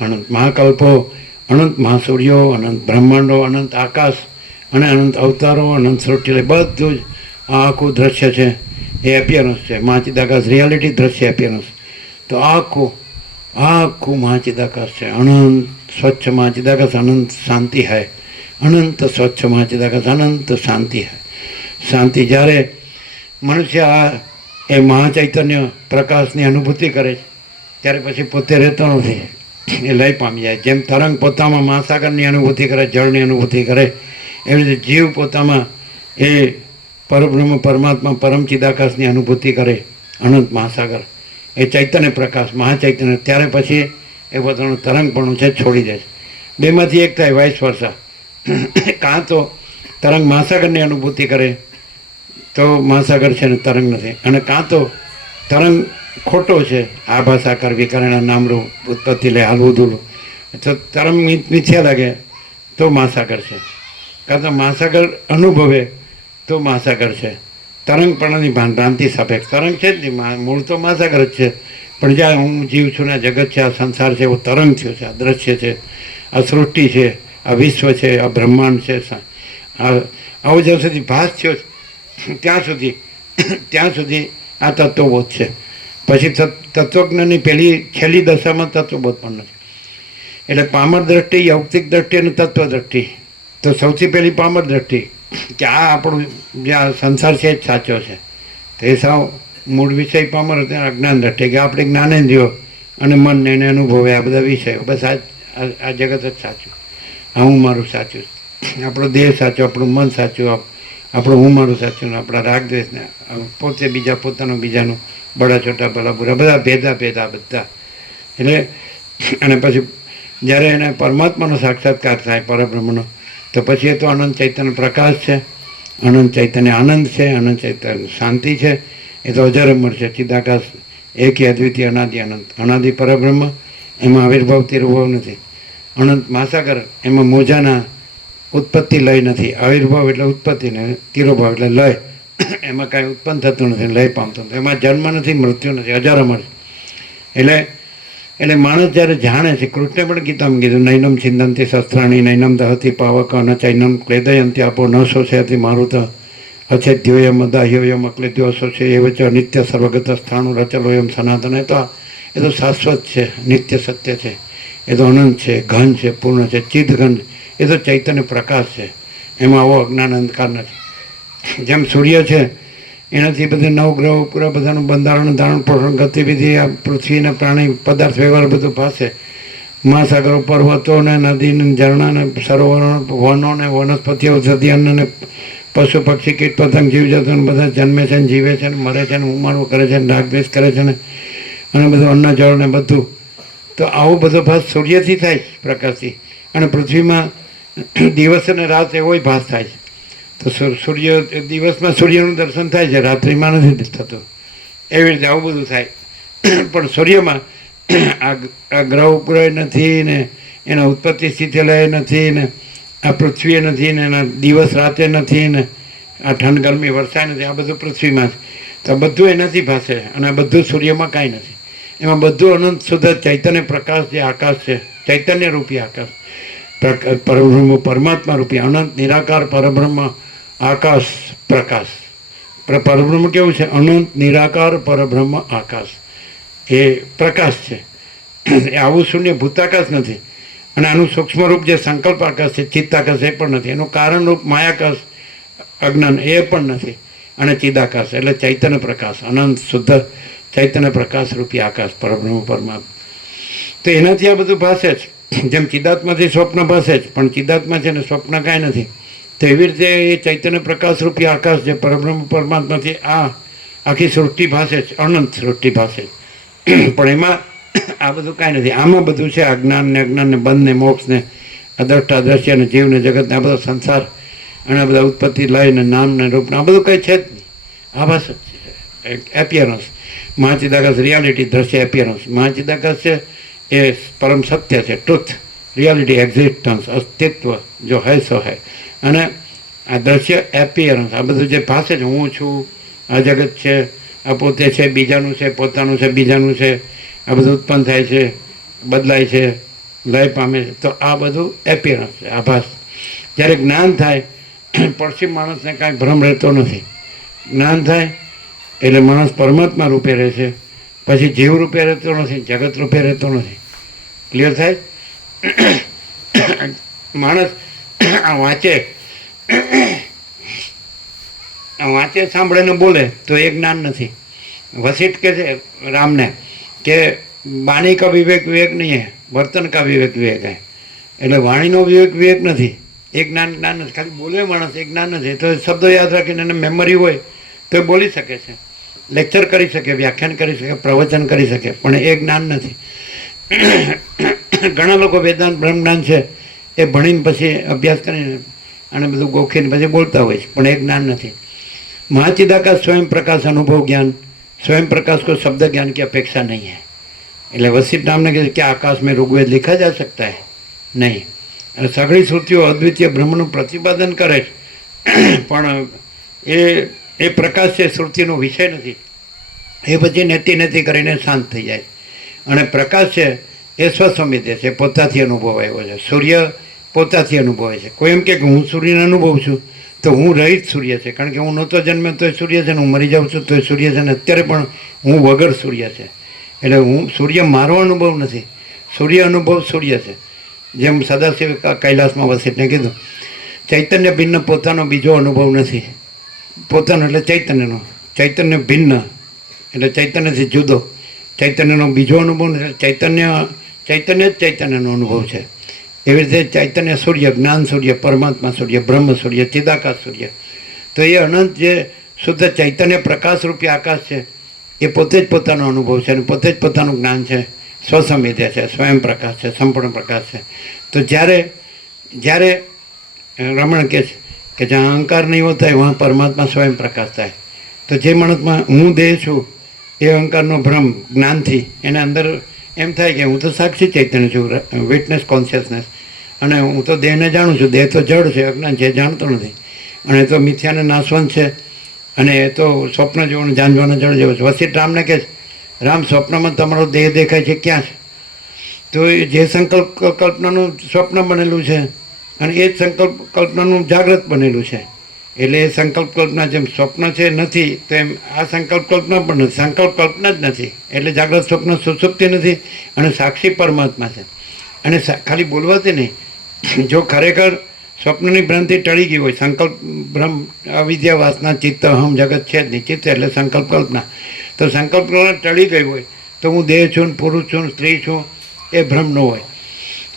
અનંત મહાકલ્પો, અનંત મહાસૂર્યો, અનંત બ્રહ્માંડો, અનંત આકાશ અને અનંત અવતારો, અનંત સૃષ્ટિ, બધું જ આ આખું દ્રશ્ય છે એ એપિયરન્સ છે. મહાચિદાકાશ રિયાલિટી દ્રશ્ય એપિયરન્સ. તો આખું મહાચિદાકાશ છે, અનંત સ્વચ્છ મહાચિદાકાશ, અનંત શાંતિ હૈ, અનંત સ્વચ્છ મહાચિદાકાશ, અનંત શાંતિ હૈ. શાંતિ જ્યારે મનુષ્ય આ એ મહાચૈતન્ય પ્રકાશની અનુભૂતિ કરે છે ત્યારે પછી પોતે રહેતો નથી, એ લય પામી જાય. જેમ તરંગ પોતામાં મહાસાગરની અનુભૂતિ કરે, જળની અનુભૂતિ કરે, એવી રીતે જીવ પોતામાં એ પરબ્રહ્મ, પરમાત્મા, પરમ ચિદાકાશની અનુભૂતિ કરે, અનંત મહાસાગર, એ ચૈતન્ય પ્રકાશ, મહાચૈતન્ય, ત્યારે પછી એ પોતાનું તરંગપણું છે છોડી દે છે. બેમાંથી એક થાય, વાઇસ વર્ષા. કાં તો તરંગ મહાસાગરની અનુભૂતિ કરે તો મહાસાગર છે ને તરંગ નથી, અને કાં તો તરંગ ખોટો છે, આભાસ, આકાર, વિકાર, એના નામરૂપ, ઉત્પત્તિ લે, હાલવું દૂરવું, તો તરંગ મિથ્યા લાગે તો મહાસાગર છે. કાં તો મહાસાગર અનુભવે તો મહાસાગર છે. તરંગપણાની ભ્રાંતિ સાપેક્ષ તરંગ છે જ નહીં, મૂળ તો મહાસાગર જ છે. પણ જ્યાં હું જીવ છું ને, આ જગત છે, આ સંસાર છે, એવો તરંગ થયો છે, આ દ્રશ્ય છે, આ સૃષ્ટિ છે, આ વિશ્વ છે, આ બ્રહ્માંડ છે, આવો જ્યાં સુધી ભાસ થયો છે ત્યાં સુધી આ તત્વબોધ છે. પછી તત્વજ્ઞાનની છેલ્લી દશામાં તત્વબોધ પણ નથી. એટલે પામર દ્રષ્ટિ, યૌક્તિક દ્રષ્ટિ અને તત્વ દ્રષ્ટિ. તો સૌથી પહેલી પામર દ્રષ્ટિ કે આ આપણું જે આ સંસાર છે જ સાચો છે, તો એ સાવ મૂળ વિષય પામર ત્યાં અજ્ઞાન દ્રષ્ટિ કે આપણે જ્ઞાનેન્દ્રિયો અને મનને એને અનુભવે આ બધા વિષયો, બસ આ જગત જ સાચું, આ હું મારું સાચું, આપણો દેહ સાચો, આપણું મન સાચું, આપણું હું મારું સાચું, આપણા રાગદ્વેષને પોતે બીજા, પોતાનું બીજાનું, બડા છોટા ભલા બુરા, બધા ભેદા બધા. એટલે અને પછી જ્યારે એને પરમાત્માનો સાક્ષાત્કાર થાય, પરબ્રહ્મનો, તો પછી એ તો અનંત ચૈતન્ય પ્રકાશ છે, અનંત ચૈતન્ય આનંદ છે, અનંત ચૈતન્ય શાંતિ છે. એ તો અજર અમર છે, ચિદાકાશ, એક અદ્વિતીય, અનાદિ અનંત, અનાદિ પરબ્રહ્મ, એમાં આવિર્ભાવ તિરુભાવ નથી. અનંત મહાસાગર, એમાં મોજાના ઉત્પત્તિ લય નથી. આવિર્ભાવ એટલે ઉત્પત્તિ ને તિરોભાવ એટલે લય, એમાં કાંઈ ઉત્પન્ન થતું નથી, લય પામતું નથી, એમાં જન્મ નથી, મૃત્યુ નથી, અજર અમર છે. એટલે માણસ જ્યારે જાણે છે, કૃષ્ણે પણ ગીતામાં કીધું, નૈનમ છિંદંતી શસ્ત્રાણી, નૈનમ દહતી પાવક, ન ચૈનમ ક્લેદયંતી આપો, ન શોષયતી મારુત, અછેદ્યોયમ દાહ્યોયમ અક્લેદ્યો શોષે એવ ચ નિત્ય સર્વગત સ્થાણુ રચલોયમ સનાતન. એ તો શાશ્વત છે, નિત્ય સત્ય છે, એ તો અનંત છે, ઘન છે, પૂર્ણ છે, ચિદઘન, એ તો ચૈતન્ય પ્રકાશ છે. એમાં આવો અજ્ઞાન અંધકાર નથી. જેમ સૂર્ય છે એનાથી બધે નવગ્રહો પૂરા બધાનું બંધારણ, ધારણ, પોષણ, ગતિવિધિ, આ પૃથ્વીને પ્રાણી, પદાર્થ, વ્યવહાર બધું પાસે. મહાસાગરો, પર્વતો ને નદી ને ઝરણા ને સરોવરો, વનો ને વનસ્પતિઓ, ઔષધિ, અન્ન ને પશુ પક્ષી, કીટ પતંગ, જીવજંતુ બધા જન્મે છે ને જીવે છે ને મરે છે ને ઉમાળું કરે છે ને રાગદ્વેષ કરે છે ને, અને બધું અન્ન જળ ને બધું. તો આવો બધો ભાસ સૂર્યથી થાય છે, પ્રકાશથી. અને પૃથ્વીમાં દિવસ અને રાત એવોય ભાસ થાય છે. તો સૂર્ય દિવસમાં સૂર્યનું દર્શન થાય છે, રાત્રિમાં નથી થતું. એવી રીતે આવું બધું થાય. પણ સૂર્યમાં આ ગ્રહ ઉપગ્રહ નથી ને, એના ઉત્પત્તિ સ્થિતિ લય નથી ને, આ પૃથ્વી નથી ને, એના દિવસ રાતે નથી ને, આ ઠંડ ગરમી વરસાદ નથી, આ બધું પૃથ્વીમાં છે. તો આ બધું એનાથી ભાસે, અને આ બધું સૂર્યમાં કાંઈ નથી. એમાં બધું અનંત શુદ્ધ ચૈતન્ય પ્રકાશ, જે આકાશ છે, ચૈતન્ય રૂપી આકાશ, પરબ્રહ્મ પરમાત્મા રૂપી અનંત નિરાકાર પરબ્રહ્મ આકાશ પ્રકાશ. પરબ્રહ્મ કેવું છે? અનંત નિરાકાર પરબ્રહ્મ આકાશ, એ પ્રકાશ છે. આવું શૂન્ય ભૂતાકાશ નથી. અને આનું સૂક્ષ્મ રૂપ જે સંકલ્પ આકાશ છે, ચિત્તાકાશ, એ પણ નથી. એનું કારણ રૂપ માયાકાશ, અજ્ઞાન, એ પણ નથી. અને ચિદાકાશ એટલે ચૈતન્ય પ્રકાશ, અનંત શુદ્ધ ચૈતન્ય પ્રકાશ રૂપી આકાશ, પરબ્રહ્મ પરમાત્મા. તો એનાથી આ બધું ભાષે જ. જેમ ચિદાત્માથી સ્વપ્ન ભાષે જ, પણ ચિદાત્મા છે ને સ્વપ્ન કાંઈ નથી. તો એવી રીતે એ ચૈતન્ય પ્રકાશ રૂપી આકાશ જે પરબ્રહ્મ પરમાત્માથી આ આખી સૃષ્ટિ ભાષે જ, અનંત સૃષ્ટિ ભાષે જ. પણ એમાં આ બધું કાંઈ નથી. આમાં બધું છે અજ્ઞાનને, અજ્ઞાનને, બંધને, મોક્ષને, અદ્રષ્ટા દ્રશ્યને, જીવને, જગતને, આ બધો સંસાર અને આ બધા ઉત્પત્તિ, લયને, નામને, રૂપને, આ બધું કંઈ છે જ નહીં. આભાસ જ છે, એપિયરન્સ. મહાચિદાકાશ રિયાલિટી, દ્રશ્ય એપિયરન્સ. મહાચિદાકાશ છે એ પરમ સત્ય છે, ટ્રુથ, રિયાલિટી, એક્ઝિસ્ટન્સ, અસ્તિત્વ જો હૈ સો હૈ. અને આ દ્રશ્ય એપિયરન્સ, આ બધું જે ભાષે છે, હું છું, આ જગત છે, આ પોતે છે, બીજાનું છે, પોતાનું છે, બીજાનું છે, આ બધું ઉત્પન્ન થાય છે, બદલાય છે, લય પામે છે. તો આ બધું એપિયરન્સ છે, આભાસ. જ્યારે જ્ઞાન થાય પછી માણસને કાંઈ ભ્રમ રહેતો નથી. જ્ઞાન થાય એટલે માણસ પરમાત્મા રૂપે રહે છે, પછી જીવ રૂપે રહેતો નથી, જગત રૂપે રહેતો નથી. ક્લિયર થાય? માણસ આ વાંચે સાંભળે ને બોલે તો એ જ્ઞાન નથી. વસિષ્ઠ કે છે રામને કે વાણી કા વિવેક વિવેક નહીં હે, વર્તન કા વિવેક વિવેક હે. એટલે વાણીનો વિવેક વિવેક નથી, એ જ્ઞાન નથી. ખાલી બોલે માણસ એ જ્ઞાન નથી. તો શબ્દો યાદ રાખીને એને મેમરી હોય તો એ બોલી શકે છે, લેક્ચર કરી શકે, વ્યાખ્યાન કરી શકે, પ્રવચન કરી શકે, પણ એ જ્ઞાન નથી. ઘણા લોકો વેદાંત બ્રહ્મજ્ઞાન છે એ ભણીને પછી અભ્યાસ કરીને અને બધું ગોખીને પછી બોલતા હોય છે, પણ એ જ્ઞાન નથી. महाचिदाकाश स्वयं प्रकाश अनुभव ज्ञान, स्वयं प्रकाश को शब्द ज्ञान की अपेक्षा नहीं है. એટલે વસિષ્ઠ નામને કહે કે આકાશ में ऋग्वेद लिखा जा सकता है? नहीं. અને સઘળી શ્રુતિઓ અદ્વિતીય બ્રહ્મનું પ્રતિપાદન કરે છે, પણ એ પ્રકાશ છે શ્રુતિનો વિષય નથી. એ પછી નેતિ કરીને શાંત થઈ જાય. અને પ્રકાશ છે એ સ્વસંવેદ્ય છે, પોતાથી અનુભવાયો છે. સૂર્ય પોતાથી અનુભવે છે. કોઈ એમ કે હું સૂર્યને અનુભવું છું તો હું રહિત સૂર્ય છે, કારણ કે હું નહોતો જન્મ્યો તો સૂર્ય છે ને, હું મરી જાઉં છું તો સૂર્ય છે ને, અત્યારે પણ હું વગર સૂર્ય છે. એટલે હું સૂર્ય મારો અનુભવ નથી, સૂર્ય અનુભવ સૂર્ય છે. જેમ સદાશિવ કૈલાસમાં વસિષ્ઠને કીધું, ચૈતન્ય ભિન્ન પોતાનો બીજો અનુભવ નથી. પોતાનો એટલે ચૈતન્યનો, ચૈતન્ય ભિન્ન એટલે ચૈતન્યથી જુદો, ચૈતન્યનો બીજો અનુભવ નથી. ચૈતન્ય જ ચૈતન્યનો અનુભવ છે. એવી રીતે ચૈતન્ય સૂર્ય, જ્ઞાન સૂર્ય, પરમાત્મા સૂર્ય, બ્રહ્મ સૂર્ય, ચિદાકાશ સૂર્ય. તો એ અનંત જે શુદ્ધ ચૈતન્ય પ્રકાશ રૂપી આકાશ છે એ પોતે જ પોતાનો અનુભવ છે અને પોતે જ પોતાનું જ્ઞાન છે, સ્વસંવેદ્ય છે, સ્વયં પ્રકાશ છે, સંપૂર્ણ પ્રકાશ છે. તો જ્યારે રમણ કહે છે કે જ્યાં અહંકાર નહીં હોતા હોય વहाँ પરમાત્મા સ્વયં પ્રકાશ થાય. તો જે માણસમાં હું દેહ છું એ અહંકારનો ભ્રમ જ્ઞાનથી એને અંદર એમ થાય કે હું તો સાક્ષી ચૈતન્ય છું, વિટનેસ કોન્શિયસનેસ, અને હું તો દેહને જાણું છું. દેહ તો જડ છે, અજ્ઞાન છે, જાણતો નથી, અને એ તો મિથ્યાને નાશવંત છે, અને એ તો સ્વપ્ન જેવું જાણવાના જળ જેવો છે. વસિષ્ઠ રામને કહે છે, રામ સ્વપ્નમાં તમારો દેહ દેખાય છે ક્યાં છે? તો એ જે સંકલ્પ કલ્પનાનું સ્વપ્ન બનેલું છે અને એ જ સંકલ્પ કલ્પનાનું જાગ્રત બનેલું છે. એટલે એ સંકલ્પ કલ્પના જેમ સ્વપ્ન છે નથી, તો એમ આ સંકલ્પ કલ્પના પણ નથી, સંકલ્પ કલ્પના જ નથી. એટલે જાગ્રત સ્વપ્ન સુષુપ્તિ નથી, અને સાક્ષી પરમાત્મા છે. અને ખાલી બોલવાથી નહીં, જો ખરેખર સ્વપ્નની ભ્રાંતિ ટળી ગઈ હોય, સંકલ્પ ભ્રમ, અવિદ્યા, વાસના, ચિત્ત, અહમ, જગત છે જ નહીં. ચિત્ત એટલે સંકલ્પ કલ્પના. તો સંકલ્પ કલ્પના ટળી ગઈ હોય તો હું દેહ છું, પુરુષ છું, સ્ત્રી છું, એ ભ્રમ ન હોય.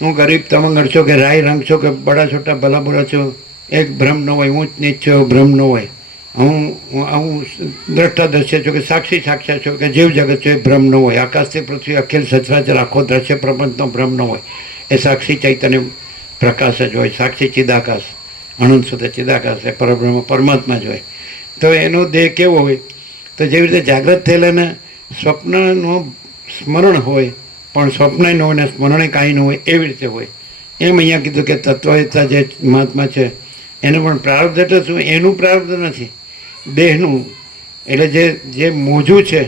હું ગરીબ તમંગર છું કે રાય રંગ છું કે બડા છોટા ભલા બુરા છું, એક ભ્રમ ન હોય. ઊંચ નીચ છો, ભ્રમ ન હોય. હું દ્રષ્ટા દ્રશ્ય છું કે સાક્ષી સાક્ષાત છું કે જીવ જગત છું, એ ભ્રમ ન હોય. આકાશથી પૃથ્વી અખિલ સચરાચર આખો દ્રશ્ય પ્રપંચનો ભ્રમ ન હોય. એ સાક્ષી ચૈતન્ય પ્રકાશ જ હોય, સાક્ષી ચિદાકાશ, અનંત શુદ્ધ ચિદાકાશ એ પરબ્રહ્મ પરમાત્મા જ હોય. તો એનો દેહ કેવો હોય? તો જેવી રીતે જાગ્રત થયેલાને સ્વપ્નનું સ્મરણ હોય પણ સ્વપ્ન ન હોય ને સ્મરણે કાંઈ ન હોય, એવી રીતે હોય. એમ અહીંયા કીધું કે તત્વવેત્તા જે મહાત્મા છે એને પણ પ્રારબ્ધ એટલે શું? એનું પ્રારબ્ધ નથી, દેહનું. એટલે જે મોજું છે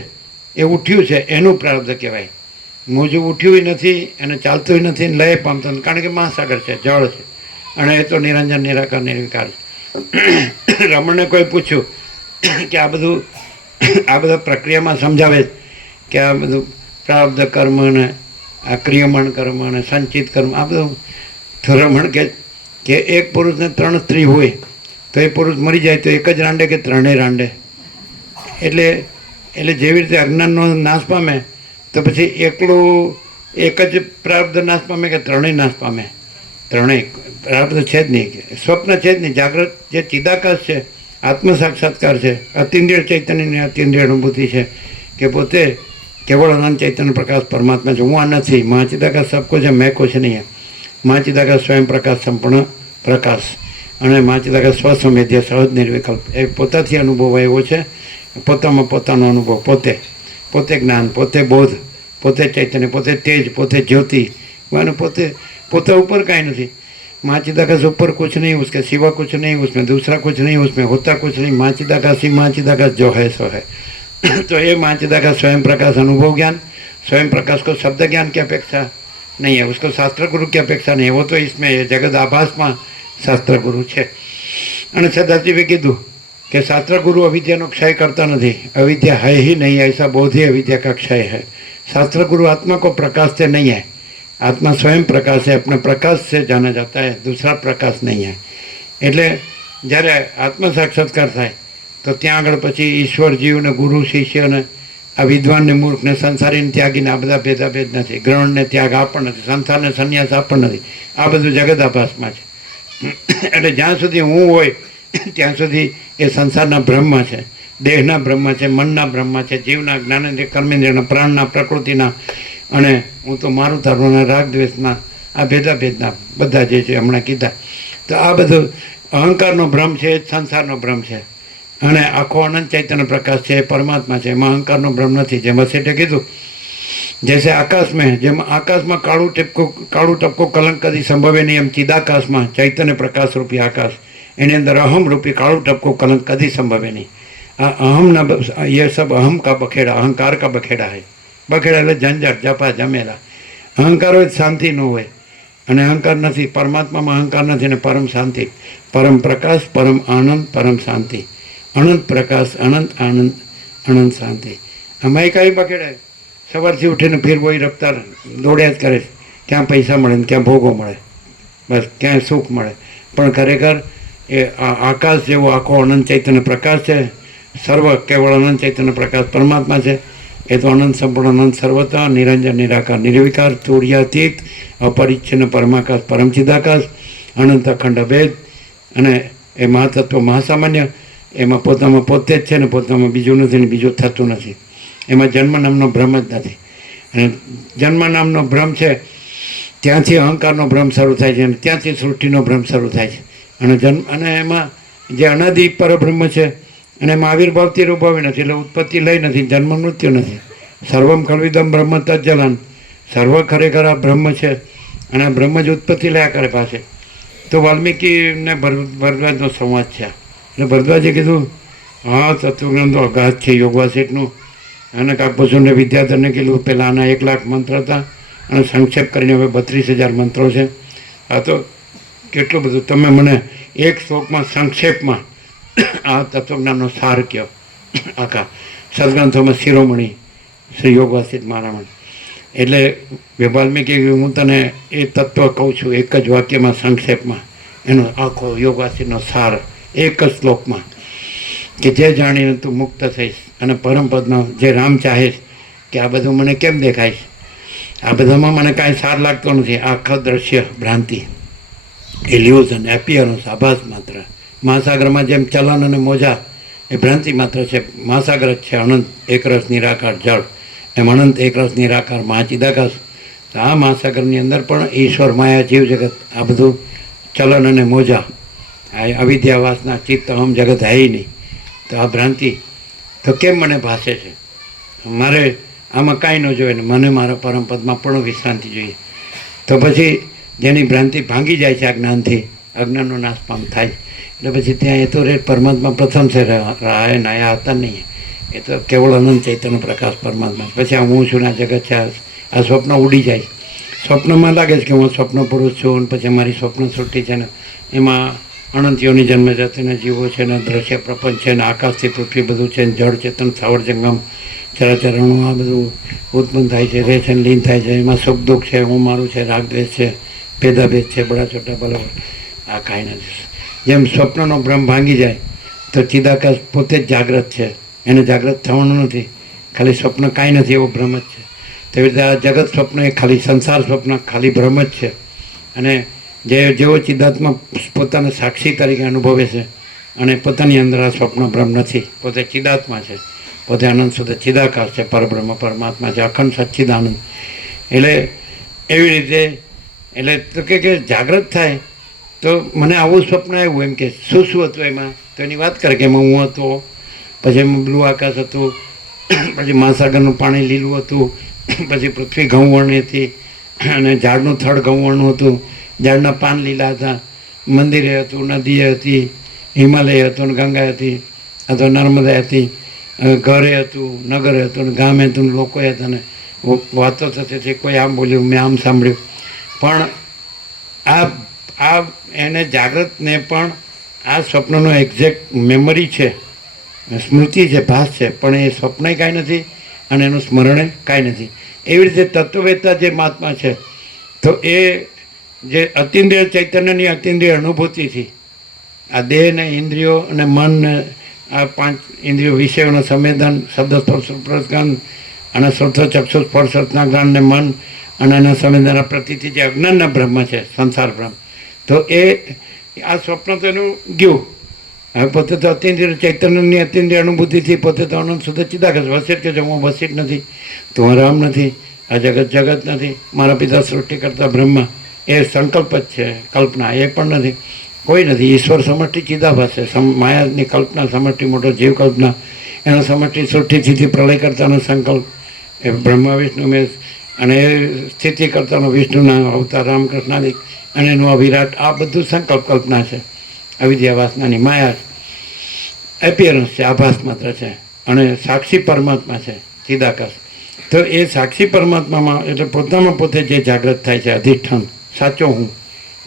એ ઉઠ્યું છે એનું પ્રારબ્ધ કહેવાય. મોજું ઉઠ્યું નથી અને ચાલતું નથી, લય પામતો નથી, કારણ કે મહાસાગર છે, જળ છે, અને એ તો નિરંજન નિરાકાર નિર્વિકાર છે. રમણને કોઈ પૂછ્યું કે આ બધા પ્રક્રિયામાં સમજાવે કે આ બધું પ્રારબ્ધ કર્મ ને આ ક્રિયમાણ કર્મ અને સંચિત કર્મ આ બધું ધોરમણ કે એક પુરુષને 3 સ્ત્રી હોય તો એ પુરુષ મરી જાય તો એક જ રાંડે કે ત્રણેય રાંડે. એટલે જેવી રીતે અજ્ઞાનનો નાશ પામે તો પછી એકલું એક જ પ્રારબ્ધ નાશ પામે કે ત્રણેય નાશ પામે? ત્રણેય પ્રારબ્ધ છે જ નહીં, સ્વપ્ન છે જ નહીં. જાગ્રત જે ચિદાકાશ છે, આત્મ સાક્ષાત્કાર છે, અતિન્દ્રિય ચૈતન્યની અતિન્દ્રિય અનુભૂતિ છે કે પોતે કેવળ અનંત ચૈતન્ય પ્રકાશ પરમાત્મા છે. હું આ નથી. મહાચિદાકાશ સબ કુછ है, मैं कुछ नहीं है. મહાચિદાકાશ સ્વયં પ્રકાશ, સંપૂર્ણ પ્રકાશ. અને મહાચિદાકાશ સ્વસંવેદ્ય, સહજ નિર્વિકલ્પ, એ પોતાથી અનુભવ આવ્યો છે. પોતામાં પોતાનો અનુભવ, પોતે જ્ઞાન, પોતે બોધ, પોતે ચૈતન્ય, પોતે તેજ, પોતે જ્યોતિ, અને પોતા ઉપર કાંઈ નથી. महाचिदाकाश ऊपर कुछ नहीं, उसके सिवा कुछ नहीं, उसमें दूसरा कुछ नहीं, उसमें होता कुछ नहीं. महाचिदाकाश ही महाचिदाकाश जो है सो है. तो ये महाचिदाकाश स्वयं प्रकाश अनुभव ज्ञान, स्वयं प्रकाश को शब्द ज्ञान की अपेक्षा नहीं है, उसको शास्त्र गुरु की अपेक्षा नहीं है. वो तो इसमें जगत आभास में शास्त्र गुरु है. અને સદાશિવે કીધું કે શાસ્ત્ર ગુરુ અવિદ્યાનો ક્ષય કરતા નથી. અવિદ્યા है ही नहीं, ऐसा बोध ही अविद्या का क्षय है. शास्त्र गुरु आत्मा को प्रकाश से नहीं है. आत्मा स्वयं प्रकाश है, अपने प्रकाश से जाना जाता है, दूसरा प्रकाश नहीं है. એટલે જ્યારે આત્મ સાક્ષાત્કાર થાય તો ત્યાં આગળ પછી ઈશ્વર, જીવને, ગુરુ, શિષ્યને, આ વિદ્વાનને, મૂર્ખને, સંસારીને, ત્યાગીને આ બધા ભેદાભેદ નથી. ગ્રહણને ત્યાગ આ પણ નથી, સંસારને સંન્યાસ આ પણ નથી. આ બધું જગદાભાસમાં છે. એટલે જ્યાં સુધી હું હોય ત્યાં સુધી એ સંસારના બ્રહ્મ છે, દેહના બ્રહ્મ છે, મનના બ્રહ્મ છે, જીવના, જ્ઞાનેન્દ્રિય, કર્મેન્દ્રિયના, પ્રાણના, પ્રકૃતિના, અને હું તો મારું તારું રાગ દ્વેષના, આ ભેદાભેદના બધા જે છે હમણાં કીધા. તો આ બધું અહંકારનો ભ્રમ છે, એ જ સંસારનો ભ્રમ છે. અને આખો અનંત ચૈતન્ય પ્રકાશ છે, એ પરમાત્મા છે, એમાં અહંકારનો ભ્રમ નથી. જેમ શેઠે કીધું, जैसे आकाश में, જેમ આકાશમાં કાળું ટપકો કલંક કદી સંભવે નહીં, એમ ચિદાકાશમાં ચૈતન્ય પ્રકાશ રૂપી આકાશ, એની અંદર અહમ રૂપી કાળું ટપકો કલંક કદી સંભવે નહીં. આ અહમના ये सब अहम का बखेड़ा, अहंकार का बखेड़ा है. બખેડા એટલે ઝંઝટ, જપા જમેલા. અહંકાર હોય શાંતિ ન હોય, અને અહંકાર નથી. પરમાત્મામાં અહંકાર નથી, અને પરમ શાંતિ, પરમ પ્રકાશ, પરમ આનંદ, પરમ શાંતિ, અનંત પ્રકાશ, અનંત આનંદ, અનંત શાંતિ. આમાં કાંઈ બખેડાય. સવારથી ઉઠીને ફીર બોઈ રફતાર દોડ્યા જ કરે. ક્યાં પૈસા મળે ને ક્યાં ભોગો મળે, બસ ક્યાં સુખ મળે. પણ ખરેખર એ આકાશ જેવો આખો અનંત ચૈતન્ય પ્રકાશ છે. સર્વ કેવળ અનંત ચૈતન્ય પ્રકાશ પરમાત્મા છે. એ તો અનંત, સંપૂર્ણ, અનંત, સર્વતા, નિરંજન, નિરાકાર, નિર્વિકાર, તુર્યાતીત, અપરિચ્છિન્ન પરમાકાશ, પરમચિદાકાશ, અનંત, અખંડ, અભેદ. અને એ મહાતત્વ, મહાસામાન્ય, એમાં પોતામાં પોતે જ છે ને પોતામાં બીજું નથી ને બીજું થતું નથી. એમાં જન્મ નામનો ભ્રમ જ નથી. અને જન્મ નામનો ભ્રમ છે ત્યાંથી અહંકારનો ભ્રમ શરૂ થાય છે, અને ત્યાંથી સૃષ્ટિનો ભ્રમ શરૂ થાય છે. અને એમાં જે અનાદિ પરબ્રહ્મ છે, અને એમાં આવિર્ભાવથી રૂભાવી નથી, એટલે ઉત્પત્તિ લઈ નથી, જન્મ મૃત્યુ નથી. સર્વમ ખલ્વિદમ બ્રહ્મ તજ્જલન, સર્વ ખરેખર આ બ્રહ્મ છે, અને આ બ્રહ્મ જ ઉત્પત્તિ લયા કરે પાસે. તો વાલ્મીકીને ભરદ્વાજનો સંવાદ છે. એટલે ભરદ્વાજે કીધું, હા તત્વજ્ઞાન તો અગાધ છે યોગવાસિકનું. અને કાકભૂષણને વિદ્યાધરને કીધું પહેલાં આના 1 લાખ મંત્ર હતા, અને સંક્ષેપ કરીને હવે 32,000 મંત્રો છે. આ તો કેટલું બધું. તમે મને એક શ્લોકમાં સંક્ષેપમાં આ તત્વજ્ઞાનનો સાર કહો. આખા સદગ્રંથોમાં શિરોમણી શ્રી યોગવાસિત મહારામણ. એટલે વાલ્મીકી, હું તને એ તત્વ કહું છું એક જ વાક્યમાં, સંક્ષેપમાં, એનો આખો યોગવાસિતનો સાર એક જ શ્લોકમાં, કે જે જાણીને તું મુક્ત થઈશ અને પરમપદનો જે રામ ચાહીશ. કે આ બધું મને કેમ દેખાય છે, આ બધામાં મને કાંઈ સાર લાગતો નથી. આખા દ્રશ્ય ભ્રાંતિ, ઇલ્યુઝન, એપિયરન્સ, આભાસ માત્ર. મહાસાગરમાં જેમ ચલન અને મોજા એ ભ્રાંતિ માત્ર છે. મહાસાગર જ છે અનંત એકરસ નિરાકાર જળ, એમ અનંત એકરસ નિરાકાર મહાચિદાકાશ. તો આ મહાસાગરની અંદર પણ ઈશ્વર, માયા, જીવ જગત, આ બધું ચલન અને મોજા, આ અવિદ્યાવાસના ચિત્ત અહમ જગત હે નહીં. તો આ ભ્રાંતિ તો કેમ મને ભાસે છે? મારે આમાં કાંઈ ન જોઈએ ને મને મારા પરમપદમાં પણ વિશ્રાંતિ જોઈએ. તો પછી જેની ભ્રાંતિ ભાંગી જાય છે આ જ્ઞાનથી, અજ્ઞાનનો નાશ પામ થાય. એટલે પછી ત્યાં એ તો રેટ પરમાત્મા પ્રથમ છે, રાય નાયા હતા નહીં. એ તો કેવળ અનંત ચૈતન્ય પ્રકાશ પરમાત્મા. પછી આ હું છું ને આ જગત છે, આ સ્વપ્ન ઉડી જાય. સ્વપ્નમાં લાગે છે કે હું સ્વપ્ન પુરુષ છું, અને પછી મારી સ્વપ્ન સૃષ્ટિ છે ને એમાં અનંતીઓની જન્મ જાતિના જીવો છે ને, દ્રશ્ય પ્રપંચ છે ને, આકાશથી પૃથ્વી બધું છે ને, જળ ચેતન સ્થાવર જંગમ ચરાચરણું આ બધું ઉત્પન્ન થાય છે, રેસ એન્ડ લીન થાય છે, એમાં સુખ દુઃખ છે, હું મારું છે, રાગ દ્વેષ છે, ભેદાભેદ છે, બડા છોટા બરાબર, આ કાંઈ નથી. જેમ સ્વપ્નનો ભ્રમ ભાંગી જાય તો ચિદાકાશ પોતે જ જાગ્રત છે, એને જાગ્રત થવાનું નથી, ખાલી સ્વપ્ન કાંઈ નથી એવો ભ્રમ જ છે. તેવી રીતે આ જગત સ્વપ્ન એ ખાલી સંસાર સ્વપ્ન ખાલી ભ્રમ જ છે. અને જેવો ચિદાત્મા પોતાને સાક્ષી તરીકે અનુભવે છે અને પોતાની અંદર આ સ્વપ્ન ભ્રમ નથી, પોતે ચિદાત્મા છે, પોતે અનંત શુદ્ધ ચિદાકાશ છે, પરબ્રહ્મ પરમાત્મા છે, અખંડ સચ્ચિદાનંદ. એટલે એવી રીતે એટલે તો કે જાગ્રત થાય તો મને આવું સ્વપ્ન આવ્યું, એમ કે શું શું હતું એમાં, તો એની વાત કરે કે એમાં હું હતો, પછી એમાં બ્લુ આકાશ હતું, પછી મહાસાગરનું પાણી લીલું હતું, પછી પૃથ્વી ઘઉં વર્ણની હતી અને ઝાડનું થડ ઘઉં વર્ણનું હતું, ઝાડના પાન લીલા હતા, મંદિરે હતું, નદીએ હતી, હિમાલય હતું ને ગંગા હતી અથવા નર્મદા હતી, ઘરે હતું, નગરે હતું ને ગામે હતું, લોકોએ હતા ને વાતો થતી હતી, કોઈ આમ બોલ્યું, મેં આમ સાંભળ્યું. પણ આ એને જાગ્રતને પણ આ સ્વપ્નનો એક્ઝેક્ટ મેમરી છે, સ્મૃતિ છે, ભાસ છે, પણ એ સ્વપ્ન કાંઈ નથી અને એનું સ્મરણ કાંઈ નથી. એવી રીતે તત્વવેતા જે મહાત્મા છે તો એ જે અતિન્દ્રિય ચૈતન્યની અતિન્દ્રિય અનુભૂતિથી આ દેહ ને ઇન્દ્રિયો અને મન ને આ 5 ઇન્દ્રિયો વિષયોના સંવેદન, શબ્દ સ્પર્શ પ્રત્યક્ષ અને શ્રોત્ર ચક્ષુ સ્પર્શ રસના જ્ઞાન ને મન અને એના સંવેદનના પ્રતિથી જે અજ્ઞાનના બ્રહ્મ છે, સંસાર બ્રહ્મ, તો એ આ સ્વપ્ન તો એનું ગયું. હવે પોતે તો અતિન્દ્રિય ચૈતન્યની અતિન્દ્રિય અનુભૂતિથી પોતે તો અનંત શુદ્ધ ચિદાકાશ વસિત કે હું વસિત નથી, તો હું રામ નથી, આ જગત જગત નથી, મારા પિતા સૃષ્ટિ કરતા બ્રહ્મા એ સંકલ્પ જ છે, કલ્પના એ પણ નથી, કોઈ નથી. ઈશ્વર સમષ્ટિ ચિદાભાસ છે, માયાની કલ્પના સમષ્ટિ મોટો જીવ કલ્પના, એનો સમષ્ટિ સૃષ્ટિથી પ્રલય કરતાનો સંકલ્પ એ બ્રહ્મા વિષ્ણુ મેં અને એ સ્થિતિ કરતાનો વિષ્ણુના અવતાર રામકૃષ્ણાદિક અને એનું આ વિરાટ, આ બધું સંકલ્પ કલ્પના છે, અવિદ્યા વાસનાની માયા એપિયરન્સ છે, આભાસ માત્ર છે. અને સાક્ષી પરમાત્મા છે ચિદાકાશ. તો એ સાક્ષી પરમાત્મામાં એટલે પોતામાં પોતે જે જાગૃત થાય છે અધિષ્ઠાન, સાચો હું,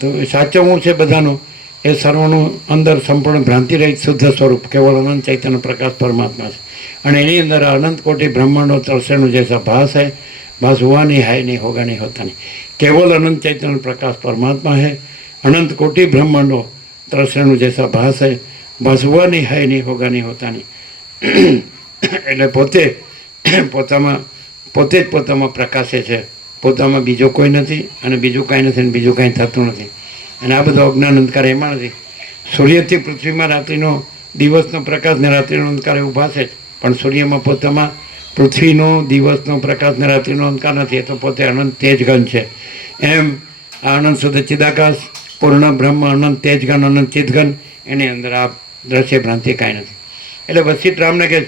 તો એ સાચો હું છે બધાનો, એ સર્વનું અંદર સંપૂર્ણ ભ્રાંતિરહિત શુદ્ધ સ્વરૂપ કેવળ અનંત ચૈતન્ય પ્રકાશ પરમાત્મા છે. અને એની અંદર અનંત કોટી બ્રહ્માંડો તરસેનું જૈસા ભાસ है, भास हुआ नहीं, है नहीं, होगा नहीं, होता नहीं, केवल अनंत चैतन्य प्रकाश परमात्मा है. अनंत कोटि ब्रह्मांडो तरसरेणु जैसा भास है, भास हुआ नहीं, है नहीं, होगा नहीं, होता नहीं. એટલે પોતે જ પોતામાં પ્રકાશે છે, પોતામાં બીજો કોઈ નથી અને બીજું કાંઈ નથી અને બીજું કાંઈ થતું નથી. અને આ બધો અજ્ઞાન અંધકાર એમાં નથી. સૂર્યથી પૃથ્વીમાં રાત્રિનો દિવસનો પ્રકાશ ને રાત્રિનો અંધકાર એવું ભાસે જ, પણ સૂર્યમાં પોતામાં પૃથ્વીનો દિવસનો પ્રકાશ ને રાત્રિનો અંધકાર નથી, એ તો પોતે અનંત તેજગન છે. એમ આ અનંત શુદ્ધ ચિદાકાશ પૂર્ણ બ્રહ્મ અનંત તેજગન અનંત ચિદગન, એની અંદર આ દ્રશ્ય ભ્રાંતિ કાંઈ નથી. એટલે વસિત રામને કે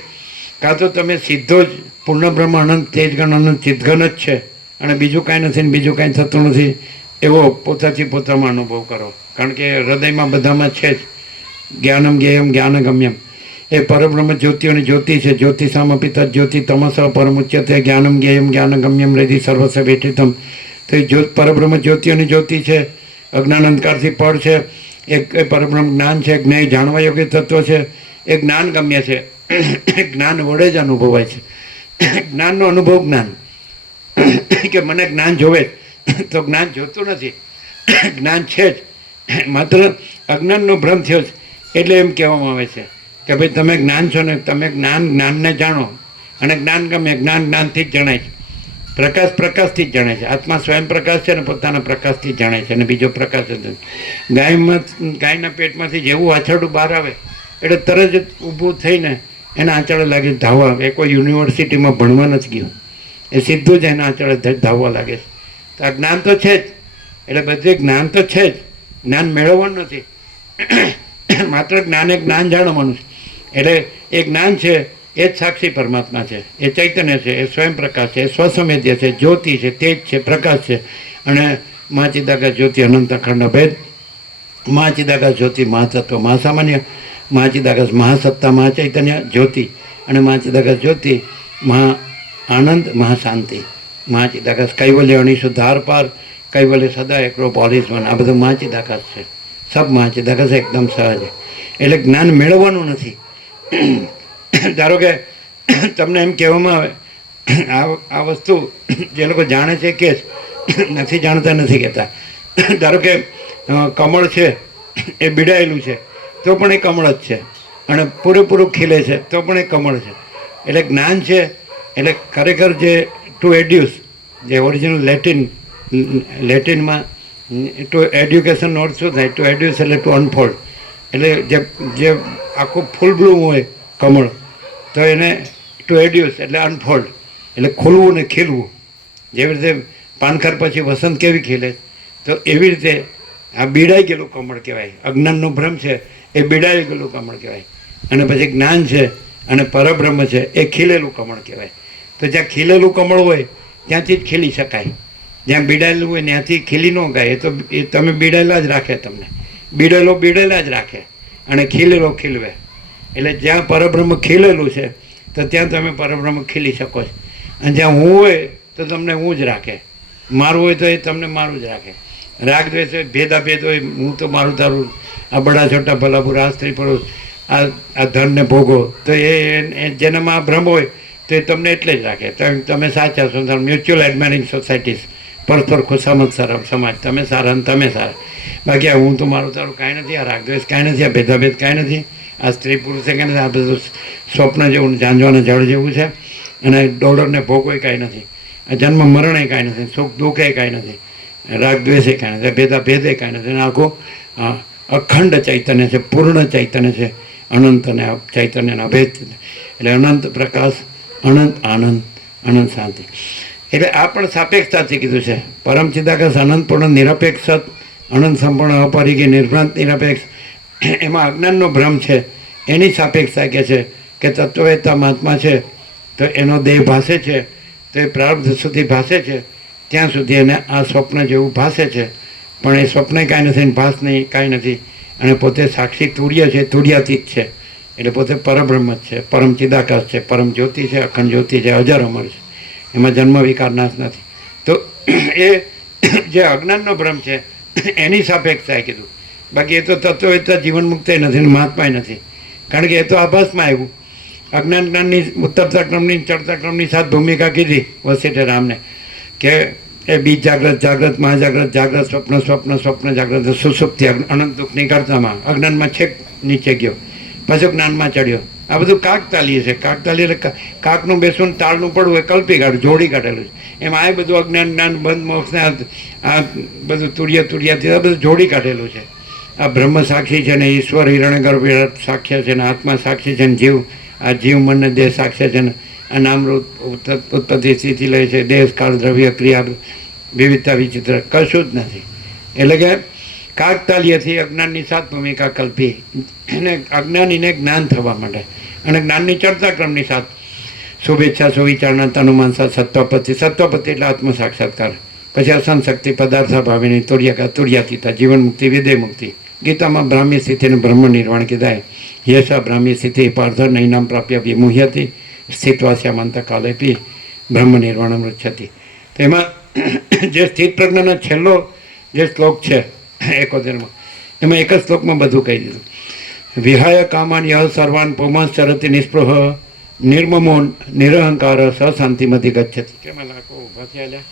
કાં તો તમે સીધો જ પૂર્ણ બ્રહ્મ અનંત તેજગન અનંત ચિદગન જ છે અને બીજું કાંઈ નથી ને બીજું કાંઈ થતું નથી, એવો પોતાથી પોતામાં અનુભવ કરો. કારણ કે હૃદયમાં બધામાં છે જ જ્ઞાનમ જ્ઞેયમ જ્ઞાનગમ્યમ, એ પરબ્રહ્મ જ્યોતિઓની જ્યોતિ છે. જ્યોતિષામપી તદ જ્યોતિ તમસ પરમુચ્યતે જ્ઞાનમ જ્ઞેયમ જ્ઞાનગમ્યમ હૃદય સર્વસ્વ વેઠિતમ. તો એ પરબ્રહ્મ જ્યોતિઓની જ્યોતિ છે, અજ્ઞાન અંધકારથી પળ છે, એક પરબ્રહ્મ જ્ઞાન છે, જ્ઞેય જાણવા યોગ્ય તત્વ છે, એ જ્ઞાન ગમ્ય છે, જ્ઞાન વડે જ અનુભવાય છે. જ્ઞાનનો અનુભવ જ્ઞાન કે મને જ્ઞાન જોવે તો જ્ઞાન જોતું નથી, જ્ઞાન છે જ, માત્ર અજ્ઞાનનો ભ્રમ થયો છે. એટલે એમ કહેવામાં આવે છે કે ભાઈ તમે જ્ઞાન છો ને, તમે જ્ઞાનને જાણો અને જ્ઞાન ગમે, જ્ઞાન જ્ઞાનથી જ જણાય છે, પ્રકાશ પ્રકાશથી જ જણાય છે. આત્મા સ્વયં પ્રકાશ છે ને પોતાના પ્રકાશથી જ જણાય છે અને બીજો પ્રકાશ જ નથી. ગાયના પેટમાંથી જેવું આંચરડું બહાર આવે એટલે તરત જ ઊભું થઈને એના આંચળે લાગે ધાવવા. એ કોઈ યુનિવર્સિટીમાં ભણવા નથી ગયું, એ સીધું જ એના આંચળે ધાવવા લાગે છે. તો આ જ્ઞાન તો છે જ, એટલે બધે જ્ઞાન તો છે જ, જ્ઞાન મેળવવાનું નથી, માત્ર જ્ઞાને જ્ઞાન જાણવાનું છે. એટલે એ જ્ઞાન છે એ જ સાક્ષી પરમાત્મા છે, એ ચૈતન્ય છે, એ સ્વયં પ્રકાશ છે, એ સ્વસંવેદ્ય છે, જ્યોતિ છે, તેજ છે, પ્રકાશ છે. અને મહાચિદાકાશ જ્યોતિ અનંત અખંડ અભેદ, મહાચિદાકાશ જ્યોતિ મહાતત્વ મહાસામાન્ય, મહાચિદાકાશ મહાસત્તા મહાચૈતન્ય જ્યોતિ અને મહાચિદાકાશ જ્યોતિ મહા આનંદ મહાશાંતિ. મહાચિદાકાશ કૈવલ્ય અણીશું ધાર પાર, કૈવલ્ય સદા એકડો પોલીસવન, આ બધું મહાચિદાકાશ છે. સબ મહાચિદાકાશ એકદમ સહજ. એટલે જ્ઞાન મેળવવાનું નથી. ધારો કે તમને એમ કહેવામાં આવે આ વસ્તુ જે લોકો જાણે છે કે નથી જાણતા નથી કહેતા. ધારો કે કમળ છે એ બીડાયેલું છે તો પણ એ કમળ જ છે, અને પૂરેપૂરું ખીલે છે તો પણ એ કમળ છે. એટલે જ્ઞાન છે એટલે ખરેખર જે ટુ એડ્યુસ, જે ઓરિજિનલ લેટિનમાં ટુ એડ્યુકેશન અર્થ શું થાય? ટુ એડ્યુસ એટલે ટુ અનફોલ્ડ, એટલે જે આખું ફૂલ બ્લૂમ હોય કમળ, તો એને ટુ એડ્યુસ એટલે અનફોલ્ડ, એટલે ખુલવું ને ખીલવું. જેવી રીતે પાનખર પછી વસંત કેવી ખીલે, તો એવી રીતે આ બીડાઈ ગયેલું કમળ કહેવાય. અજ્ઞાનનો ભ્રમ છે એ બીડાઈ ગયેલું કમળ કહેવાય, અને પછી જ્ઞાન છે અને પરબ્રહ્મ છે એ ખીલેલું કમળ કહેવાય. તો જ્યાં ખીલેલું કમળ હોય ત્યાંથી જ ખીલી શકાય, જ્યાં બીડાયેલું હોય ત્યાંથી ખીલી ન ગાય. એ તમે બીડાયેલા જ રાખે, તમને બીડેલા જ રાખે, અને ખીલેલો ખીલવે. એટલે જ્યાં પરબ્રહ્મ ખીલેલું છે તો ત્યાં તમે પરબ્રહ્મ ખીલી શકો છો, અને જ્યાં હું હોય તો તમને હું જ રાખે, મારું હોય તો એ તમને મારું જ રાખે. રાગ દ્વેષ હોય, ભેદાભેદ હોય, હું તો મારું તારું, આ બડા છોટા ભલાપુર, આ સ્ત્રી પુરુષ, આ ધનને ભોગો, તો એ જેનામાં આ ભ્રમ હોય તો એ તમને એટલે જ રાખે. તમે સાચા છો, મ્યુચ્યુઅલ એડમાયરિંગ સોસાયટીઝ, પરસ્પર ખુશામત સમાજ, તમે સારા અને તમે સારા. બાકી આ હું તો મારું તારું કાંઈ નથી, આ રાગદ્વેષ કાંઈ નથી, આ ભેદાભેદ કાંઈ નથી, આ સ્ત્રી પુરુષે કાંઈ નથી, આ બધું સ્વપ્ન જેવું, ઝાંઝવાના જળ જેવું છે, અને ડોલરને ભોગવે કાંઈ નથી, આ જન્મ મરણે કાંઈ નથી, સુખ દુઃખે કાંઈ નથી, રાગદ્વેષે કાંઈ નથી, ભેદાભેદે કાંઈ નથી. અને આખું અખંડ ચૈતન્ય છે, પૂર્ણ ચૈતન્ય છે, અનંત અને ચૈતન્યના અભેદ, એટલે અનંત પ્રકાશ, અનંત આનંદ, અનંત શાંતિ. એટલે આ પણ સાપેક્ષતાથી કીધું છે. પરમ ચિદાકાશ અનંત પૂર્ણ નિરપેક્ષ, અનંત સંપૂર્ણ અપરિગી નિર્ભ્રાંત નિરપેક્ષ. એમાં અજ્ઞાનનો ભ્રમ છે એની સાપેક્ષતા કહે છે કે તત્વવેત્તા મહાત્મા છે તો એનો દેહ ભાસે છે, તો એ પ્રારબ્ધ સુધી ભાસે છે, ત્યાં સુધી એને આ સ્વપ્ન જેવું ભાસે છે. પણ એ સ્વપ્ન કાંઈ નથી, ભાસ નહીં, કાંઈ નથી, અને પોતે સાક્ષી તુર્ય છે, તુર્યાતીત છે, એટલે પોતે પરબ્રહ્મ જ છે, પરમ ચિદાકાશ છે, પરમ જ્યોતિ છે, અખંડ જ્યોતિ છે, અજર અમર છે, એમાં જન્મ વિકાર નાશ નથી. તો એ જે અજ્ઞાનનો ભ્રમ છે એની સાપેક્ષતાએ કીધું. બાકી એ તો તત્વવેત્તા જીવન મુક્ત નથી, મહાત્માય નથી, કારણ કે એ તો આભાસમાં આવ્યું. અજ્ઞાન જ્ઞાનની ઉત્તરતા ક્રમની ચડતા ક્રમની સાથ ભૂમિકા કીધી વસિષ્ઠ રામને, કે એ બીજ જાગ્રત, જાગ્રત, મહાજાગ્રત, જાગ્રત, સ્વપ્ન, સ્વપ્ન, સ્વપ્ન, જાગ્રત, સુસુપ્તિ, અનંત દુઃખની કરતામાં અજ્ઞાનમાં છેક નીચે ગયો, પછી જ્ઞાનમાં ચડ્યો. આ બધું કાકતાલીય છે. કાકતાલીય એટલે કાકનું બેસવું, તાળનું પડવું એ કલ્પી કાઢું, જોડી કાઢેલું છે. એમાં આ બધું અજ્ઞાન જ્ઞાન બંધ મોક્ષને આ બધું તુર્યાથી આ બધું જોડી કાઢેલું છે. આ બ્રહ્મ સાક્ષી છે ને, ઈશ્વર હિરણ્યગર્ભ સાક્ષ્ય છે ને, આત્મા સાક્ષી છે ને, જીવ, આ જીવ મનને દેહ સાક્ષ્ય છે ને, આ નામરૂપ ઉત્પત્તિ સ્થિતિ લે છે, દેશ કાળ દ્રવ્ય ક્રિયા વિવિધતા વિચિત્ર કશું જ નથી. એટલે કે કાકતાલીયથી અજ્ઞાનની સાત ભૂમિકા કલ્પી, એને અજ્ઞાનીને જ્ઞાન થવા માટે, અને જ્ઞાનની ચડતા ક્રમની સાથ શુભેચ્છા, સુવિચારણા, તનુમાનસા, સત્વપતિ. સત્વપતિ એટલે આત્મ સાક્ષાત્કાર, પછી અસન શક્તિ, પદાર્થ ભાવીની તુર્યાતીતા, જીવન મુક્તિ, વિદેહ મુક્તિ. ગીતામાં બ્રાહ્મી સ્થિતિને બ્રહ્મ નિર્વાણ કીધાય. યશા બ્રાહ્મી સ્થિતિ પાર્થ નૈનામ પ્રાપ્ય વિમુહ્યતિ સ્થિત્વાસ્યામંત કાલેપી બ્રહ્મ નિર્વાણ મૃચ્છતિ. તેમાં જે સ્થિત પ્રજ્ઞાનો છેલ્લો જે શ્લોક છે 71માં, એમાં એક જ શ્લોકમાં બધું કહી દીધું. વિહાય કામાન યહ સર્વાન પુમશ્ચરતિ નિસ્પૃહ નિર્મમો નિરહંકાર સ શાંતિમતી ગચ્છતિ. કેમાં લાખો ઊભા થયા?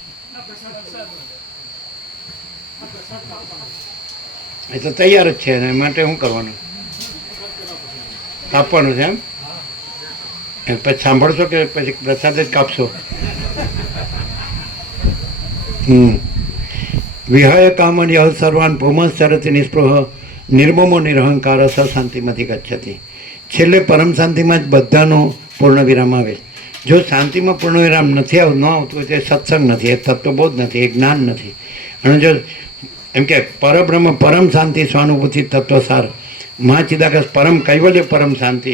એ તો તૈયાર જ છે, એના માટે શું કરવાનું? કાપવાનું છે એમ? પછી સાંભળશો કે પછી પ્રસાદ જ કાપશો? વિહાય કામન યહ સર્વાન પુમશ્ચરતિ નિસ્પૃહ નિર્મમો નિરહંકાર સ શાંતિમતી ગચ્છતિ. છેલ્લે પરમ શાંતિમાં જ બધાનો પૂર્ણ વિરામ આવે. જો શાંતિમાં પૂર્ણ વિરામ નથી ન આવતું તે સત્સંગ નથી, એ તત્વબોધ નથી, એ જ્ઞાન નથી. અને જો એમ કે પરબ્રહ્મ પરમ શાંતિ સ્વાનુભૂતિ તત્વસાર મહાચિદાકાશ પરમ કૈવલ્ય પરમ શાંતિ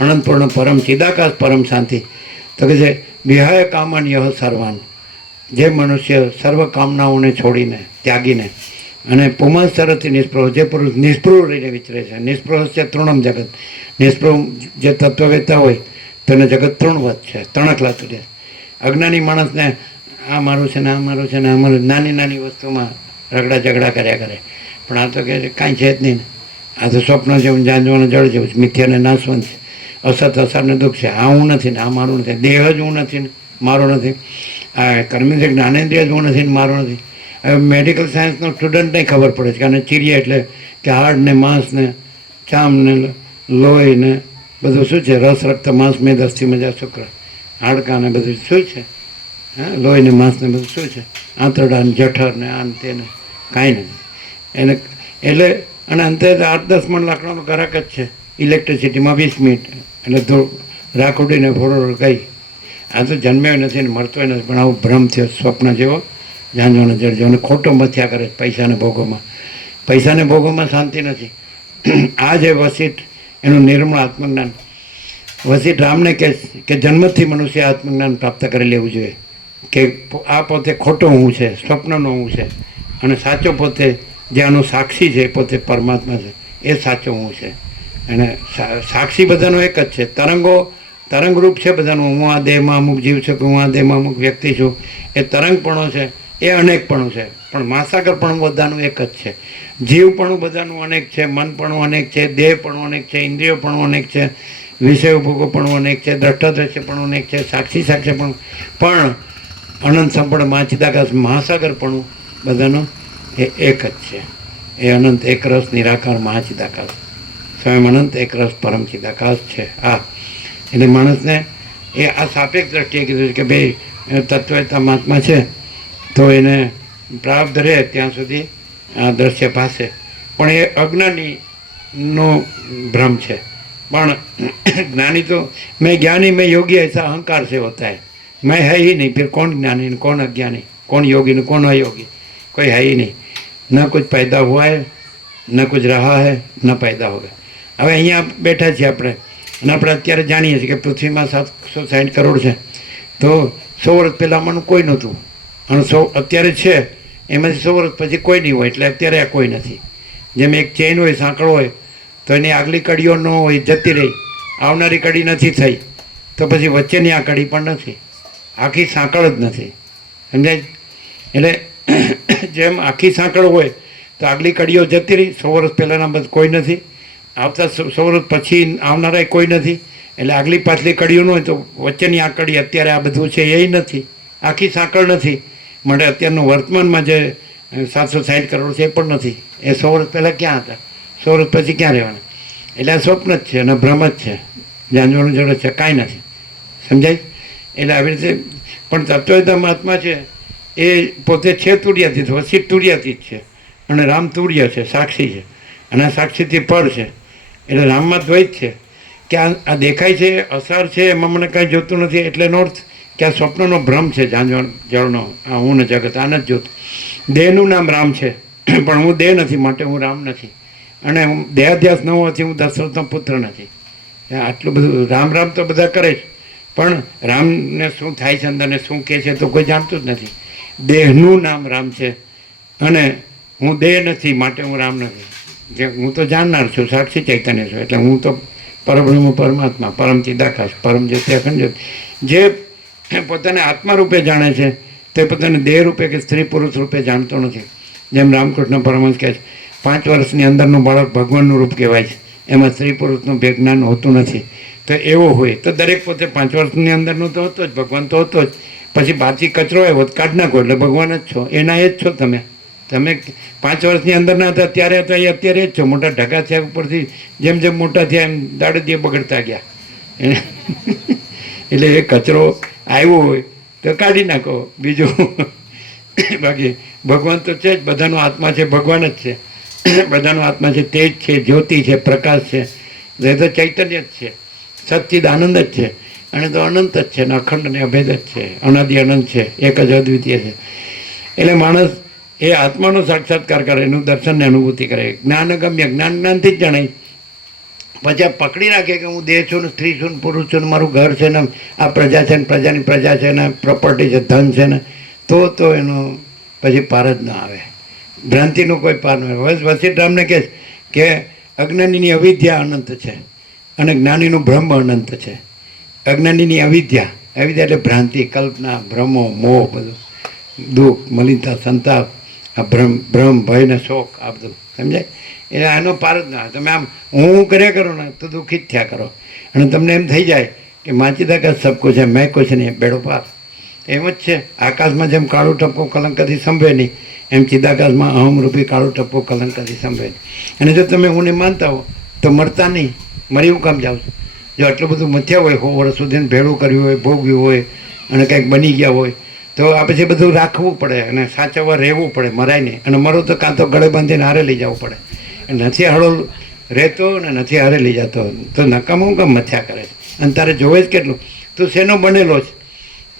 અનંતપૂર્ણ પરમ ચિદાકાશ પરમ શાંતિ. તો કે છે વિહાય કામન યહ સર્વાન, જે મનુષ્ય સર્વ કામનાઓને છોડીને ત્યાગીને અને પુમશ્ચરથી નિષ્પૃહ, જે પુરુષ નિષ્પૃહ રહીને વિચરે છે. નિષ્પૃહ છે તૃણમ જગત. નિષ્પૃહ જે તત્વવેતા હોય તેને જગત તૃણવત છે, તણકલા તુર્ય. અજ્ઞાની માણસને આ મારું છે ને આ મારું છે ને આ મારું, નાની નાની વસ્તુમાં રગડા ઝઘડા કર્યા કરે. પણ આ તો કે કાંઈ છે જ નહીં ને, આ તો સ્વપ્ન જેવું, જાંજવાનું જળ જેવું છે, મિથ્યાને નાશવંત છે. અસત અસરને દુઃખ છે. આ હું નથી ને આ મારું નથી, દેહ જ હું નથી ને મારો નથી, આ કર્મેન્દ્રિય જ્ઞાનેન્દ્રિય જ હું નથી ને મારો નથી. હવે મેડિકલ સાયન્સનો સ્ટુડન્ટને ખબર પડે છે કે આને ચીરીએ એટલે કે હાડ ને માંસ ને ચામ ને લોહી ને બધું શું છે, રસ રક્ત માંસ મેદ અસ્થિ મજા શુક્ર હાડકા ને બધું શું છે, હા લોહી ને માંસ ને બધું શું છે, આંતરડા ને જઠર ને આને તેને કાંઈ નથી એને. એટલે અને અંતે 8-10 મણ લાકડાનો ગ્રાહક જ છે, ઇલેક્ટ્રિસિટીમાં 20 મિનિટ એટલે રાખોડીને ફોડો ગઈ. આ તો જન્મ્યો નથી ને મળતોય નથી, પણ આવું ભ્રમ થયો સ્વપ્ન જેવો ઝાંઝોને જડજો અને ખોટો મથ્યા કરે પૈસાને ભોગોમાં. પૈસાને ભોગોમાં શાંતિ નથી. આ જે વસિષ્ઠ એનું નિર્મળ આત્મજ્ઞાન, વસિષ્ઠ રામને કહે કે જન્મથી મનુષ્ય આત્મજ્ઞાન પ્રાપ્ત કરી લેવું જોઈએ કે આ પોતે ખોટો હું છે, સ્વપ્નનો હું છે, અને સાચો પોતે જે આનો સાક્ષી છે પોતે પરમાત્મા છે, એ સાચો હું છે. અને સાક્ષી બધાનો એક જ છે, તરંગરૂપ છે બધાનું. હું આ દેહમાં અમુક જીવ છું, હું આ દેહમાં અમુક વ્યક્તિ છું, એ તરંગપણો છે, એ અનેકપણું છે. પણ મહાસાગરપણું બધાનું એક જ છે. જીવપણું બધાનું અનેક છે, મનપણું અનેક છે, દેહપણું અનેક છે, ઇન્દ્રિયોપણું અનેક છે, વિષય ભોગોપણું અનેક છે, દ્રષ્ટાદ્રશ્યપણું અનેક છે, સાક્ષી સાક્ષ્યપણું પણ અનંત સંપૂર્ણ મહાચિદાકાશ મહાસાગરપણું બધાનું એ એક જ છે. એ અનંત એકરસ નિરાકાર મહાચિદાકાશ સ્વયં અનંત એકરસ પરમ ચિદાકાશ છે. આ એટલે માણસને એ આ સાપેક્ષ દ્રષ્ટિએ કીધું છે કે ભાઈ તત્વતા મહાત્મા છે તો એને પ્રાપ્ત રહે ત્યાં સુધી આ દ્રશ્ય પાસે, પણ એ અજ્ઞાનીનો ભ્રમ છે. પણ જ્ઞાની તો મેં જ્ઞાની મેં યોગી ऐसा अहंकार से होता है, मैं है ही नहीं, फिर कौन ज्ञानी ने कौन अज्ञानी, कौन योगी ने कौन अयोगी, कोई है ही नहीं. न कुछ पैदा हुआ है, न कुछ रहा है, न पैदा होगा. હવે અહીંયા બેઠા છીએ આપણે અને આપણે અત્યારે જાણીએ છીએ કે પૃથ્વીમાં 760 કરોડ છે, તો 100 વર્ષ પહેલાંમાંનું કોઈ નહોતું અને 100 અત્યારે છે એમાંથી 100 વર્ષ પછી કોઈ નહીં હોય, એટલે અત્યારે આ કોઈ નથી. જેમ એક ચેન હોય, સાંકળો હોય, તો એની આગલી કડીઓ ન હોય, જતી રહી, આવનારી કડી નથી થઈ, તો પછી વચ્ચેની આ કડી પણ નથી, આખી સાંકળ જ નથી. સમજાય? એટલે જેમ આખી સાંકળ હોય તો આગલી કડીઓ જતી રહી, 100 વર્ષ પહેલાંના બસ કોઈ નથી, આવતા 100 વર્ષ પછી આવનારા કોઈ નથી, એટલે આગલી પાછલી કડીઓ ન હોય તો વચ્ચેની આ કડી અત્યારે આ બધું છે એ નથી, આખી સાંકળ નથી. માટે અત્યારનું વર્તમાનમાં જે 760 કરોડ છે એ પણ નથી. એ 100 વર્ષ પહેલાં ક્યાં હતા, 100 વર્ષ પછી ક્યાં રહેવાના? એટલે આ સ્વપ્ન જ છે અને ભ્રમ જ છે, જાણવાની જરૂર છે, કાંઈ નથી. સમજાય? એટલે આવી રીતે પણ તત્વતા મહાત્મા છે એ પોતે છે તુર્યાતીત, વસિષ્ઠ તુર્યાતીત છે અને રામ તુર્ય છે, સાક્ષી છે, અને આ સાક્ષીથી પર છે. એટલે રામમાં દ્વૈત છે કે આ દેખાય છે, અસાર છે, એમાં મને કાંઈ જોતું નથી, એટલે એનો અર્થ કે આ સ્વપ્નનો ભ્રમ છે, ઝાંઝવણ જળનો, આ હું ને જગત આ નથી જોતું. દેહનું નામ રામ છે પણ હું દેહ નથી, માટે હું રામ નથી, અને હું દેહાધ્યાસ ન હોવાથી હું દશરથનો પુત્ર નથી. આટલું બધું રામ રામ તો બધા કરે છે, પણ રામને શું થાય છે અંદરને શું કહે છે તો કોઈ જાણતું જ નથી. દેહનું નામ રામ છે અને હું દેહ નથી, માટે હું રામ નથી. જે હું તો જાણનાર છું, સાક્ષી ચૈતન્ય છું, એટલે હું તો પરબ્રહ્મ પરમાત્મા, પરમ ચિદાકાશ, પરમ જ્યોતિ અખંડ જ્યોતિ, જે પોતાને આત્મા રૂપે જાણે છે તે પોતાને દેહ રૂપે કે સ્ત્રી પુરુષ રૂપે જાણતો નથી. જેમ રામકૃષ્ણ પરમહંસ કહે છે 5 વર્ષની અંદરનું બાળક ભગવાનનું રૂપ કહેવાય છે, એમાં સ્ત્રી પુરુષનું જ્ઞાન હોતું નથી. તો એવો હોય તો દરેક પોતે 5 વર્ષની અંદરનું તો હતો જ, ભગવાન તો હતો જ. પછી બહારથી કચરો આવ્યો કાઢ નાખો એટલે ભગવાન જ છો, એના એ જ છો. તમે 5 વર્ષની અંદરના હતા ત્યારે હતા એ અત્યારે જ છો. મોટા ઢગા થયા ઉપરથી જેમ જેમ મોટા થયા એમ દાડે બગડતા ગયા. એટલે એ કચરો આવ્યો હોય તો કાઢી નાખો, બીજું બાકી ભગવાન તો છે જ, બધાનો આત્મા છે, ભગવાન જ છે, બધાનો આત્મા છે, તેજ છે, જ્યોતિ છે, પ્રકાશ છે, એ તો ચૈતન્ય જ છે, સચ્ચિદ આનંદ જ છે, અને તો અનંત જ છે, ને અખંડ ને અભેદ જ છે, અનાદિ અનંત છે, એક જ અદ્વિતીય છે. એટલે માણસ એ આત્માનો સાક્ષાત્કાર કરે, એનું દર્શનને અનુભૂતિ કરે, જ્ઞાનગમ્ય જ્ઞાનથી જ જણાય. પછી આ પકડી રાખે કે હું દેહ છું ને સ્ત્રી છું ને પુરુષ છું ને મારું ઘર છે ને આ પ્રજા છે ને પ્રજાની પ્રજા છે ને પ્રોપર્ટી છે, ધન છે ને, તો એનો પછી પાર જ ના આવે, ભ્રાંતિનો કોઈ પાર ન આવે. વસિષ્ઠ રામને કહે કે અજ્ઞાનીની અવિદ્યા અનંત છે અને જ્ઞાનીનું બ્રહ્મ અનંત છે. અજ્ઞાનીની અવિદ્યા એટલે ભ્રાંતિ, કલ્પના, ભ્રમો, મોહ, બધું દુઃખ, મલિનતા, સંતાપ, આ ભ્રમ ભય ને શોક આ બધું સમજાય. એટલે આનો પાર જ ના. તમે આમ હું કર્યા કરો ને તો દુઃખી જ થયા કરો. અને તમને એમ થઈ જાય કે માચીદાકાશ સબ કુછ છે, મેં કુછ નહીં, બેડો પાર. એમ જ છે. આકાશમાં જેમ કાળું ટપકો કલંકથી સંભવે નહીં, એમ ચિદાકાશમાં અહમરૂપી કાળું ટપકો કલંકથી સંભવે નહીં. અને જો તમે હું માનતા હો તો મરતા નહીં, મરી હું કામ જાવ છો? જો આટલું બધું મથ્યા હોય, 100 વર્ષ સુધી ભેળું કર્યું હોય, ભોગવ્યું હોય અને કંઈક બની ગયા હોય, તો આ પછી બધું રાખવું પડે અને સાચવવા રહેવું પડે, મરાય નહીં. અને મરો તો કાં તો ગળે બાંધીને હારે લઈ જવું પડે. નથી હળો રહેતો ને નથી હારે લઈ જતો, તો નકામું કામ મથ્યા કરે છે. અને તારે જોવે જ કેટલું તું શેનો બનેલો છે?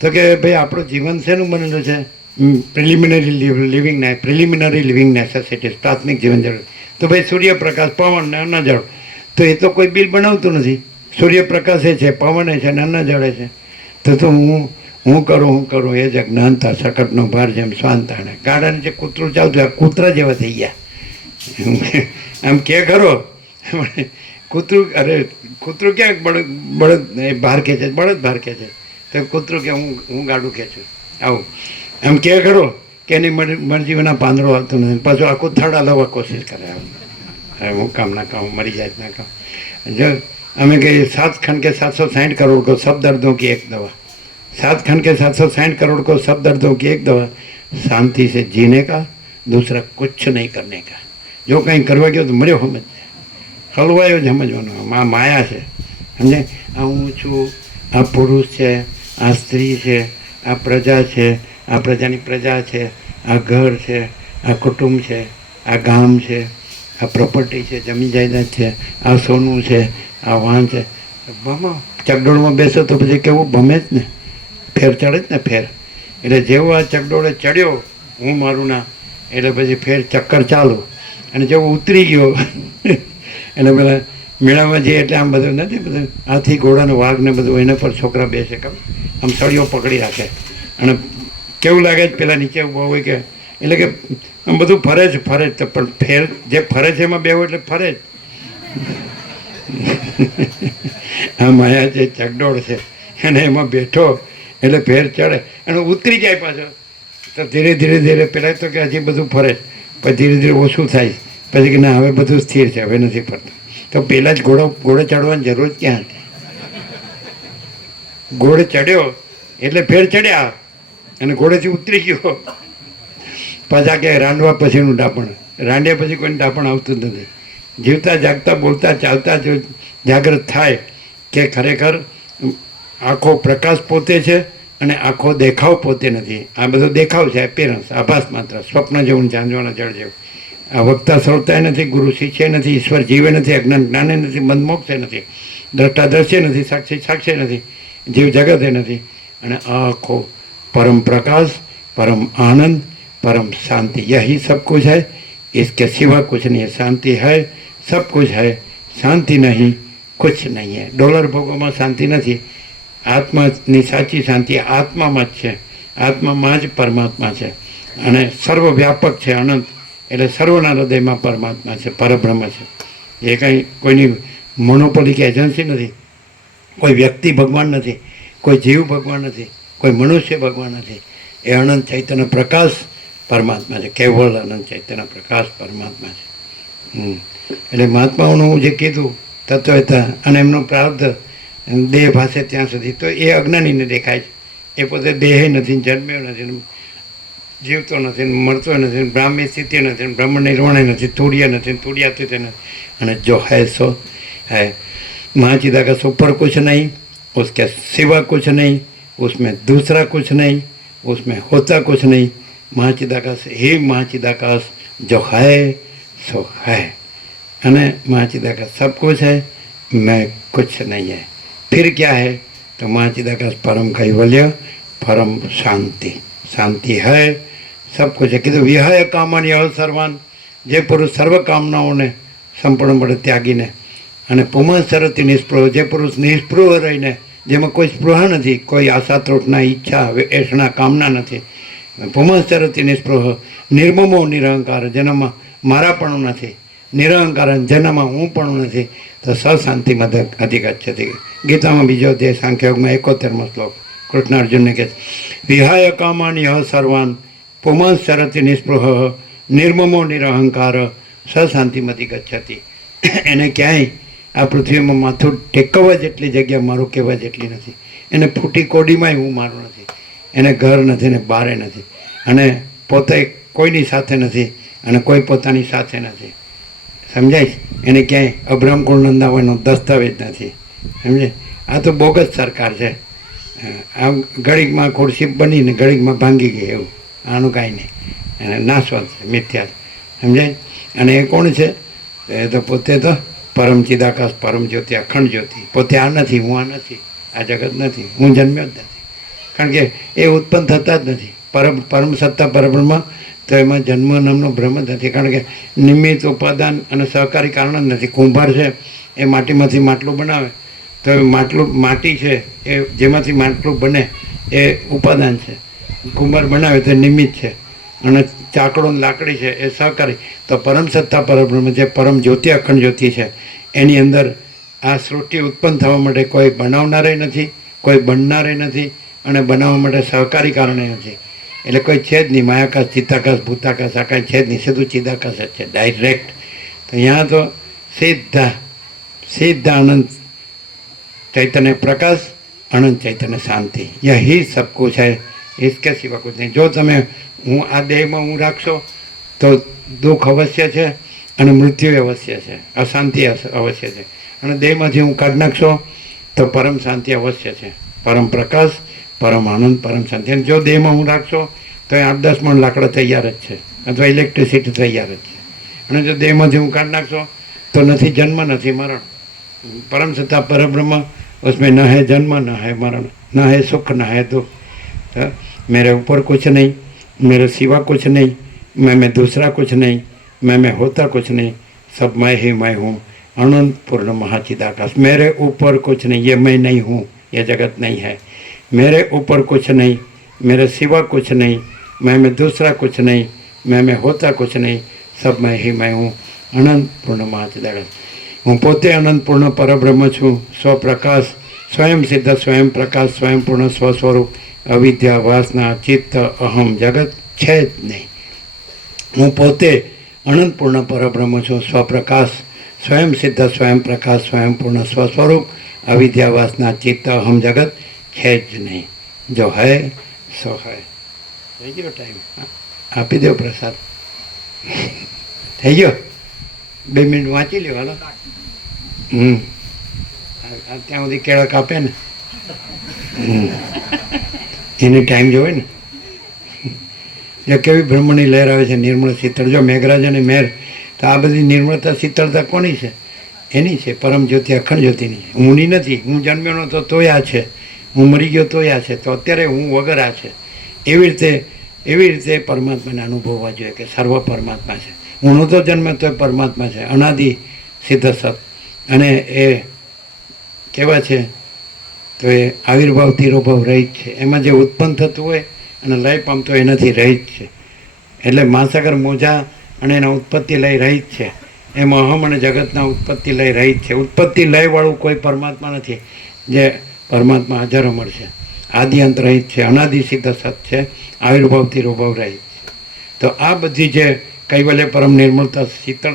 તો કે ભાઈ આપણું જીવન શેનું બનેલું છે? પ્રિલિમિનરી લિવિંગ નેસેસિટીઝ, પ્રાથમિક જીવન જરૂર. તો ભાઈ સૂર્યપ્રકાશ, પવન ને અન્ન જળ. તો એ તો કોઈ બિલ બનાવતું નથી. સૂર્યપ્રકાશ એ છે, પવન એ છે ને અન્ન જળે છે. તો હું કરું એ જ અજ્ઞાનતા, સકટનો ભાર જેમ સ્વાંતાણે. ગાડાને જે કૂતરું ચાલતું આ કૂતરા જેવા થઈ ગયા. આમ કે ખરો કૂતરું, અરે કૂતરું ક્યાંક બળદ બહાર ખેંચે, બળદ બહાર ખેંચે, તો કૂતરું કે હું ગાડું ખેંચું. આવું એમ કે ખરો કે એની મરજીના પાંદડો હાલતું નથી, પાછું આખું થડ હલાવવા કોશિશ કરે. હવે હું કામ ના કામ, મરી જાય ના કામ. જો અમે કહીએ 7 खंड के 760 करोड़ को सब दर्दों की एक दवा, 7 खंड के 760 करोड़ को सब दर्दों की एक दवा, शांति से जीने का, दूसरा कुछ नहीं करने का. જો કંઈ કરવા ગયો તો મર્યો સમજ, હલવાયો જ સમજવાનો. આ માયા છે, સમજે. આ હું છું, આ પુરુષ છે, આ સ્ત્રી છે, આ પ્રજા છે, આ પ્રજાની પ્રજા છે, આ ઘર છે, આ કુટુંબ છે, આ ગામ છે, આ પ્રોપર્ટી છે, જમીન જાયદાદ છે, આ સોનું છે, આ વાહન છે. ચકડોળમાં બેસો તો પછી કેવું ભમે જ ને, ફેર ચડે જ ને ફેર. એટલે જેવો આ ચકડોળે ચડ્યો હું મારું ના, એટલે પછી ફેર ચક્કર ચાલુ. અને જેવો ઉતરી ગયો એટલે પેલા મેળામાં જઈએ એટલે આમ બધું નથી, બધું હાથી ઘોડાનો વાઘ ને બધું એના પર છોકરા બેસે, ખબર આમ સળીઓ પકડી રાખે. અને કેવું લાગે છે પેલા નીચે ઊભા હોય કે, એટલે કે આમ બધું ફરે જ તો પણ ફેર જે ફરે છે એમાં બેવું એટલે ફરે જ. આ માયા જે ચકડોળ છે અને એમાં બેઠો એટલે ફેર ચડે અને ઉતરી જાય પાછો. તો ધીરે ધીરે પહેલાં તો કે હજી બધું ફરે જ, પછી ધીરે ધીરે ઓછું થાય, પછી કે ના હવે બધું સ્થિર છે, હવે નથી ફરતું. તો પહેલાં જ ઘોડે ચડવાની જરૂર જ ક્યાં હતી? ઘોડે ચડ્યો એટલે ફેર ચડ્યા અને ઘોડેથી ઉતરી ગયો. પાછા કે રાંડવા પછીનું ડાપણ, રાંડ્યા પછી કોઈને ડાપણ આવતું જ નથી. જીવતા જાગતા બોલતા ચાલતા જો જાગૃત થાય કે ખરેખર આખો પ્રકાશ પોતે છે અને આખો દેખાવ પોતે નથી. આ બધો દેખાવ છે, એપિયરન્સ, આભાસ માત્ર, સ્વપ્ન જેવું, ઝાંઝવાના જળ જેવું. આ વક્તા શ્રોતાય નથી, ગુરુ શિષ્ય નથી, ઈશ્વર જીવે નથી, અજ્ઞાન જ્ઞાને નથી, બંધ મોક્ષે નથી, દ્રષ્ટા દ્રશ્ય નથી, સાક્ષી સાક્ષી નથી, જીવ જગતે નથી. અને આખો परम प्रकाश, परम आनंद, परम शांति, यही सब कुछ है. इसके सिवा कुछ नहीं है. शांति है, सब कुछ है. शांति नहीं, कुछ नहीं है. डॉलर भोगोમાં શાંતિ નથી. આત્માની સાચી શાંતિ આત્મામાં જ છે. આત્મામાં જ પરમાત્મા છે અને સર્વવ્યાપક છે. અનંત એટલે સર્વના હૃદયમાં પરમાત્મા છે, પરબ્રહ્મ છે. એ કંઈ કોઈની મોનોપોલી કે એજન્સી નથી. કોઈ વ્યક્તિ ભગવાન નથી, કોઈ જીવ ભગવાન નથી, કોઈ મનુષ્ય ભગવાન નથી. એ અનંત ચૈતન્ય પ્રકાશ પરમાત્મા છે. કેવળ અનંત ચૈતન્ય પ્રકાશ પરમાત્મા છે. એટલે મહાત્માઓનું જે કીધું તત્વતા અને એમનું પ્રારબ્ધ દેહ ભાષે ત્યાં સુધી, તો એ અજ્ઞાનીને દેખાય છે. એ પોતે દેહ નથી, જન્મ્યો નથી, જીવતો નથી, મરતો નથી, બ્રાહ્મી સ્થિતિ નથી, બ્રહ્મ નિર્વાણ નથી, તુર્ય નથી, તુર્યાતીત નથી. અને જો હૈ સો है. महाचिदाकाश ऊपर कुछ नहीं, उसके सिवा कुछ नहीं, उसमें दूसरा कुछ नहीं, उसमें होता कुछ नहीं. महाचिदाकाश ही महाचिदाकाश जो है सो है. અને महाचिदाकाश सब कुछ है, मैं कुछ नहीं है. फिर क्या है? तो महाचिदाकाश परम कैवल्य, परम शांति. शांति है, सब कुछ है. કીધું વિહાય કામાની અસર્વાન, જે પુરુષ સર્વ કામનાઓને સંપૂર્ણપણે ત્યાગીને અને પુમઃસરતી નિષ્પૃહ, જે પુરુષ નિષ્પૃહ રહીને, જેમાં કોઈ સ્પૃહા નથી, કોઈ આશા તૃષ્ણા ઈચ્છા એષણા કામના નથી. પુમઃસરતી નિષ્પૃહ, નિર્મમો નિરહંકાર, જેનામાં મારાપણું નથી, નિરહંકાર, જેનામાં હું પણ નથી. તો સશાંતિમાં અધિગચ્છતિ. ગીતામાં બીજો અધ્યાય સાંખ્યયોગમાં 71મો શ્લોક કૃષ્ણ અર્જુનને કહે છે, વિહાય કામાની સર્વાન પુમઃસરતી નિષ્પૃહ નિર્મમો નિરહંકાર સ શાંતિમતી ગચ્છતિ. એને ક્યાંય આ પૃથ્વીમાં માથું ટેકવવા જેટલી જગ્યા મારું કહેવા જેટલી નથી. એને ફૂટી કોડીમાંય હું મારું નથી. એને ઘર નથી ને બારે નથી, અને પોતે કોઈની સાથે નથી અને કોઈ પોતાની સાથે નથી. સમજાય? એને ક્યાંય અબ્રહ્મકુળ નંદાવાનો દસ્તાવેજ નથી. સમજે? આ તો બોગસ સરકાર છે. આમ ઘડીકમાં ખુરશી બનીને ઘડીકમાં ભાંગી ગઈ એવું. આનું કાંઈ નહીં. અને નાશવંત છે, મિથ્યા છે. સમજાય? અને એ કોણ છે? એ તો પોતે તો પરમ ચિદાકાશ, પરમ જ્યોતિ, અખંડ જ્યોતિ. પોતે આ નથી, હું આ નથી, આ જગત નથી, હું જન્મ્યો જ નથી. કારણ કે એ ઉત્પન્ન થતા જ નથી. પરમ સત્તા પરબ્રહ્મ, તો એમાં જન્મ નામનો ભ્રમ જ નથી. કારણ કે નિમિત્ત, ઉપાદાન અને સહકારી કારણ જ નથી. કુંભાર છે એ માટીમાંથી માટલું બનાવે, તો એ માટી છે એ જેમાંથી માટલું બને એ ઉપાદાન છે. કુંભાર બનાવે તો નિમિત્ત છે, અને ચાકડો લાકડી છે એ સહકારી. તો પરમ સત્તા પરબ્રહ્મ જે પરમ જ્યોતિ, અખંડ જ્યોતિ છે, એની અંદર આ સૃષ્ટિ ઉત્પન્ન થવા માટે કોઈ બનાવનારે નથી, કોઈ બનનારે નથી, અને બનાવવા માટે સહકારી કારણે નથી. એટલે કોઈ છે જ નહીં. માયાકાશ, ચિત્તાકાશ, ભૂતાકાશ આ કાંઈ છે જ નહીં. સીધું ચિદાકાશ જ છે, ડાયરેક્ટ. તો અહીંયા તો સીધા અનંત चैतन्य प्रकाश, अनंत चैतन्य शांति, यही सब कुछ है, इसके सिवा कुछ नहीं. जो તમે હું આ દેહમાં હું રાખશો તો દુઃખ અવશ્ય છે અને મૃત્યુ અવશ્ય છે, અશાંતિ અવશ્ય છે. અને દેહમાંથી હું કાઢી નાખશો તો પરમ શાંતિ અવશ્ય છે, પરમ પ્રકાશ, પરમ આનંદ, પરમ શાંતિ. અને જો દેહમાં હું રાખશો તો એ 8-10 મણ લાકડા તૈયાર જ છે, અથવા ઇલેક્ટ્રિસિટી તૈયાર જ છે. અને જો દેહમાંથી હું કાઢી નાખશો તો નથી જન્મ, નથી મરણ. परम सत्ता परब्रह्म, उसमें न है जन्म, न है मरण, न है सुख, न है दुख. मेरे ऊपर कुछ नहीं, मेरे सिवा कुछ नहीं, मैं दूसरा कुछ नहीं, मैं होता कुछ नहीं, सब मैं ही मैं हूँ. अनंत पूर्ण महाचिदाकाश. मेरे ऊपर कुछ नहीं, ये मैं नहीं हूँ, ये जगत नहीं है. मेरे ऊपर कुछ नहीं, मेरे सिवा कुछ नहीं, मैं दूसरा कुछ नहीं, मैं होता कुछ नहीं, सब मैं ही मैं हूँ. अनंत पूर्ण महाचिदाकाश. હું પોતે અનંત પૂર્ણ પરબ્રહ્મ છું, સ્વપ્રકાશ, સ્વયં સિદ્ધ, સ્વયં પ્રકાશ, સ્વયં પૂર્ણ સ્વ સ્વરૂપ. અવિદ્યા, વાસના, ચિત્ત, અહમ, જગત છે જ નહીં. હું પોતે અનંત પૂર્ણ પરબ્રહ્મ છું, સ્વપ્રકાશ, સ્વયં સિદ્ધ, સ્વયં પ્રકાશ, સ્વયં પૂર્ણ સ્વ સ્વરૂપ. અવિદ્યા, વાસના, ચિત્ત, અહમ, જગત છે જ નહીં. જો હૈ સો હૈ. થઈ ગયો ટાઈમ? આપી દો પ્રસાદ. થઈ ગયો? 2 મિનિટ વાંચી લ્યો. હાલો. ત્યાં સુધી કેળા કાપે ને એને ટાઈમ જોવે ને. જો કેવી બ્રહ્મની લહેર આવે છે, નિર્મળ શીતળ. જો મેઘરાજાની મહેર, તો આ બધી નિર્મળતા, શીતળતા કોની છે? એની છે, પરમ જ્યોતિ, અખંડ જ્યોતિની. હુંની નથી. હું જન્મ્યો નહોતો તોય આ છે, હું મરી ગયો તોય આ છે, તો અત્યારે હું વગર આ છે. એવી રીતે પરમાત્માને અનુભવવા જોઈએ કે સર્વ પરમાત્મા છે. હું નહોતો જન્મ્યો તોય પરમાત્મા છે, અનાદિ સિદ્ધ સત. અને એ કેવા છે? તો એ આવિર્ભાવ તિરોભાવ રહિત છે. એમાં જે ઉત્પન્ન થતું હોય અને લય પામતો એનાથી રહિત છે. એટલે મહાસાગર મોજા અને એના ઉત્પત્તિ લય રહિત છે. એમાં અહમ અને જગતના ઉત્પત્તિ લય રહિત છે. ઉત્પત્તિ લયવાળું કોઈ પરમાત્મા નથી. જે પરમાત્મા હાજર અમર છે, આદિ અંત રહિત છે, અનાદિ સિદ્ધ સત છે, આવિર્ભાવ તિરોભાવ રહિત છે. તો આ બધી જે કૈવલ્ય પરમ નિર્મળતા,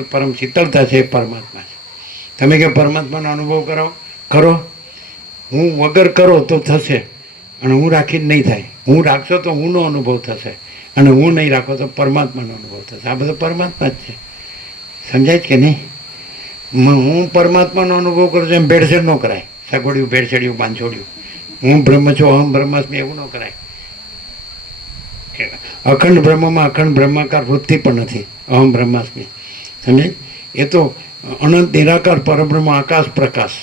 પરમ શીતળતા છે એ પરમાત્મા છે. તમે કે પરમાત્માનો અનુભવ કરો. હું વગર કરો તો થશે, અને હું રાખીને નહીં થાય. હું રાખશો તો હુંનો અનુભવ થશે, અને હું નહીં રાખો તો પરમાત્માનો અનુભવ થશે. આ બધો પરમાત્મા જ છે. સમજાય કે નહીં? હું પરમાત્માનો અનુભવ કરું છું એમ ભેળસેળ ન કરાય. સગોડિયું, ભેળસેડિયું, બાંધછોડિયું. હું બ્રહ્મ છું, અહમ બ્રહ્માસ્મિ, એવું ન કરાય. અખંડ બ્રહ્મમાં અખંડ બ્રહ્માકાર વૃત્તિ પણ નથી. અહમ બ્રહ્માસ્મિ. સમજાય? એ તો અનંત નિરાકાર પરબ્રહ્મ, આકાશ પ્રકાશ.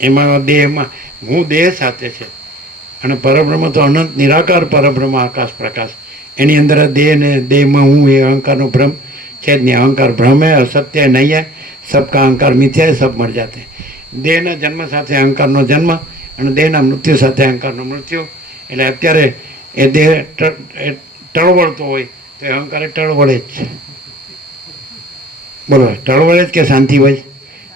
એમાં દેહમાં હું દેહ સાથે છે, અને પરબ્રહ્મ તો અનંત નિરાકાર પરબ્રહ્મ, આકાશ પ્રકાશ. એની અંદર દેહ ને દેહમાં હું, એ અહંકારનો ભ્રમ છે જ નહીં. અહંકાર ભ્રમ હે, અસત્ય નહીં હે, સબકા અહંકાર મિથ્યા હે, સબ મર જાતે. દેહના જન્મ સાથે અહંકારનો જન્મ, અને દેહના મૃત્યુ સાથે અહંકારનો મૃત્યુ. એટલે અત્યારે એ દેહ ટળવળતો હોય તો એ અહંકારે ટળવળે જ છે. બોલો, ટળવળે જ કે શાંતિ હોય?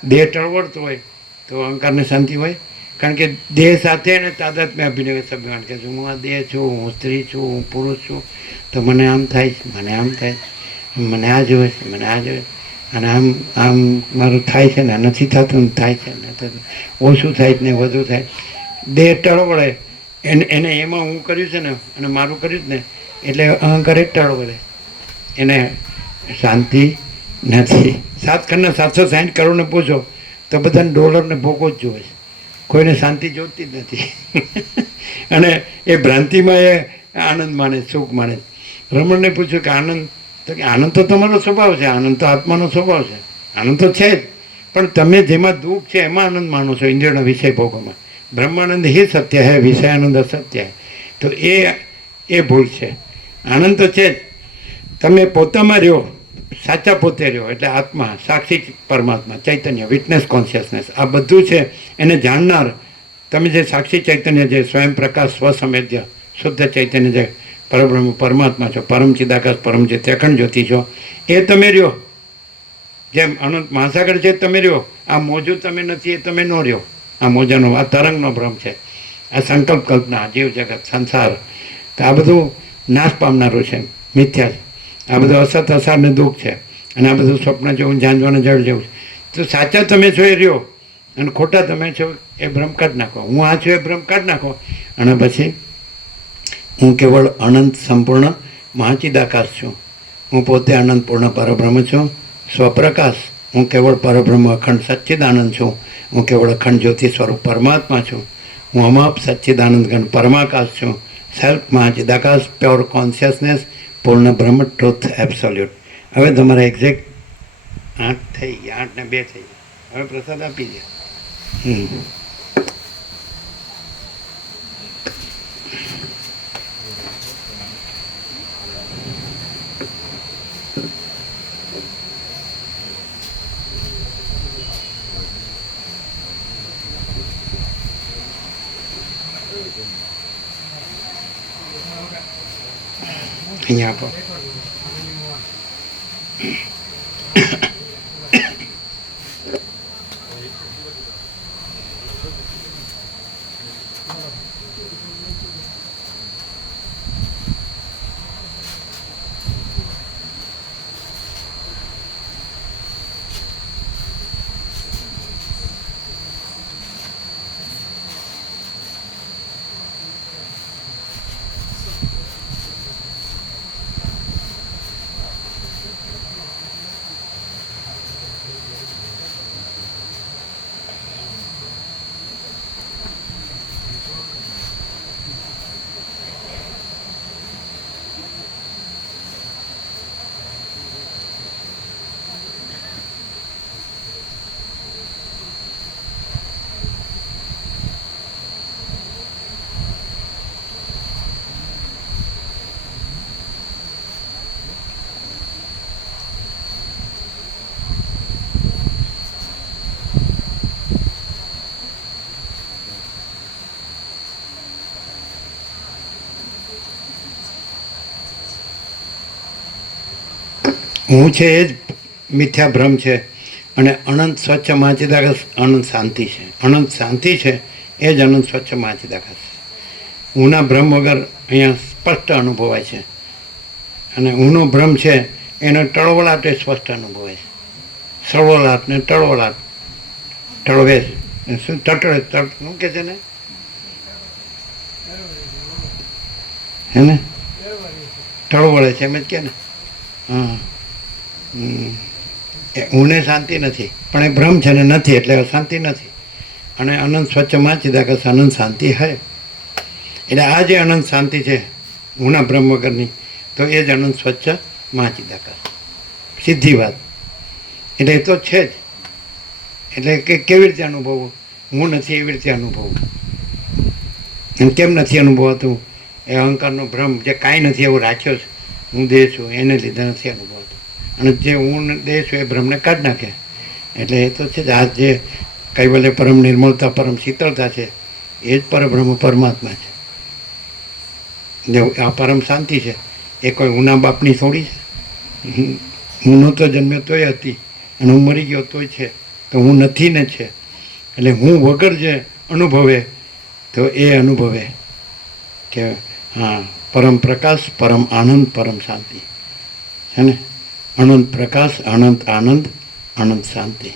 દેહ ટળવળતો હોય તો અહંકારને શાંતિ હોય. કારણ કે દેહ સાથે એને તાદાત્મ્ય અભિનય સભ્યમાન કે હું આ દેહ છું, હું સ્ત્રી છું, હું પુરુષ છું, તો મને આમ થાય છે, મને આમ થાય છે. મને આ જોઈએ છે, મને આ જોઈએ, અને આમ આમ મારું થાય છે ને નથી થતું ને થાય છે ને થતું, ઓછું થાય ને વધુ થાય, દેહ ટળવળે. એને એમાં હું કર્યું છે ને અને મારું કર્યું જ ને એટલે અહંકાર જ ટળવળે, એને શાંતિ નથી. 760 કરોડને પૂછો તો બધાને ડોલરને ભોગવો જ જોવે છે, કોઈને શાંતિ જોતી જ નથી. અને એ ભ્રાંતિમાં એ આનંદ માણે, સુખ માણે. રમણને પૂછ્યું કે આનંદ, તો કે આનંદ તો તમારો સ્વભાવ છે, આનંદ તો આત્માનો સ્વભાવ છે, આનંદ તો છે જ, પણ તમે જેમાં દુઃખ છે એમાં આનંદ માનો છો, ઇન્દ્રિયોના વિષય ભોગોમાં. બ્રહ્માનંદ હિ સત્ય હૈ, વિષયાનંદ અસત્ય હૈ. તો એ ભૂલ છે. આનંદ તો છે જ, તમે પોતામાં રહ્યો, સાચા પોતે રહ્યો, એટલે આત્મા, સાક્ષી પરમાત્મા, ચૈતન્ય, વિટનેસ કોન્શિયસનેસ, આ બધું છે. એને જાણનાર, તમે જે સાક્ષી ચૈતન્ય, જે સ્વયં પ્રકાશ, સ્વસંવેદ્ય, શુદ્ધ ચૈતન્ય, જે પરબ્રહ્મ પરમાત્મા છો, પરમ ચિદાકાશ, પરમ જે ત્યખંડ જ્યોતિ છો, એ તમે રહ્યો. જેમ અનંત મહાસાગર છે તમે રહ્યો, આ મોજું તમે નથી એ તમે ન રહ્યો. આ મોજાનો, આ તરંગનો ભ્રમ છે, આ સંકલ્પ કલ્પના, જીવ જગત, સંસાર, તો આ બધું નાશ પામનારું છે, મિથ્યા છે. આ બધું અસત અસાર ને દુઃખ છે, અને આ બધું સ્વપ્ન જેવું, ઝાંઝવાના જળ જેવું છે. તો સાચા તમે છો એ રહ્યો, અને ખોટા તમે છો એ ભ્રમ કાઢ નાખો. હું આ છું એ ભ્રમ કાઢ નાખો, અને પછી હું કેવળ અનંત સંપૂર્ણ મહાચિદાકાશ છું. હું પોતે અનંત પૂર્ણ પરબ્રહ્મ છું, સ્વપ્રકાશ. હું કેવળ પરબ્રહ્મ અખંડ સચ્ચિદાનંદ છું. હું કેવળ અખંડ જ્યોતિ સ્વરૂપ પરમાત્મા છું. હું અમાપ સચ્ચિદાનંદ ગણ પરમાકાશ છું. સેલ્ફ મહાચિદાકાશ, પ્યોર કોન્શિયસનેસ, પૂર્ણ બ્રહ્મ, ટ્રુથ, એબ્સોલ્યુટ. હવે તમારે એક્ઝેક્ટ 8 થઈ ગયા, 8 ને 2 થઈ ગયા. હવે પ્રસાદ આપી દે. અહીંયા આપો. હું છે એ જ મિથ્યા ભ્રમ છે, અને અનંત સ્વચ્છ મહાચિદાકાશ અનંત શાંતિ છે. અનંત શાંતિ છે એ જ અનંત સ્વચ્છ મહાચિદાકાશ. હુંના ભ્રમ વગર અહીંયા સ્પષ્ટ અનુભવાય છે, અને હુંનો ભ્રમ છે એનો ટળવળાટ એ સ્પષ્ટ અનુભવાય છે. સળવળાટ ને ટળવળાટ, ટળવે શું તટળે, શું કહે છે ને, હે ને, ટળવળે છે એમ જ કે ને. હા, ઊને શાંતિ નથી, પણ એ ભ્રમ છે ને નથી એટલે અશાંતિ નથી. અને અનંત સ્વચ્છ મહાચિદાકાશ અનંત શાંતિ હૈ. એટલે આ જે અનંત શાંતિ છે ઊના ભ્રમ વગરની, તો એ જ અનંત સ્વચ્છ મહાચિદાકાશ. સીધી વાત. એટલે એ તો છે જ. એટલે કે કેવી રીતે અનુભવવું, હું નથી એવી રીતે અનુભવવું. એમ કેમ નથી અનુભવાતું? એ અહંકારનો ભ્રમ જે કાંઈ નથી એવો રાખ્યો છે, હું દેહ છું, એને લીધે નથી અનુભવતું. અને જે હું દેહ છું એ ભ્રમને કાઢ નાખે. એટલે એ તો છે જ. આ જે કૈવલ્ય પરમ નિર્મળતા, પરમ શીતળતા છે, એ જ પરબ્રહ્મ પરમાત્મા છે. જે આ પરમ શાંતિ છે એ કોઈ ઉના બાપની થોડી છે. હું નહોતો જન્મ્યો તોય હતી, અને હું મરી ગયો તોય છે. તો હું નથી ને છે. એટલે હું વગર જે અનુભવે તો એ અનુભવે કે હા, પરમ પ્રકાશ, પરમ આનંદ, પરમ શાંતિ છે ને. अनंत प्रकाश, अनंत आनंद, अनंत शांति।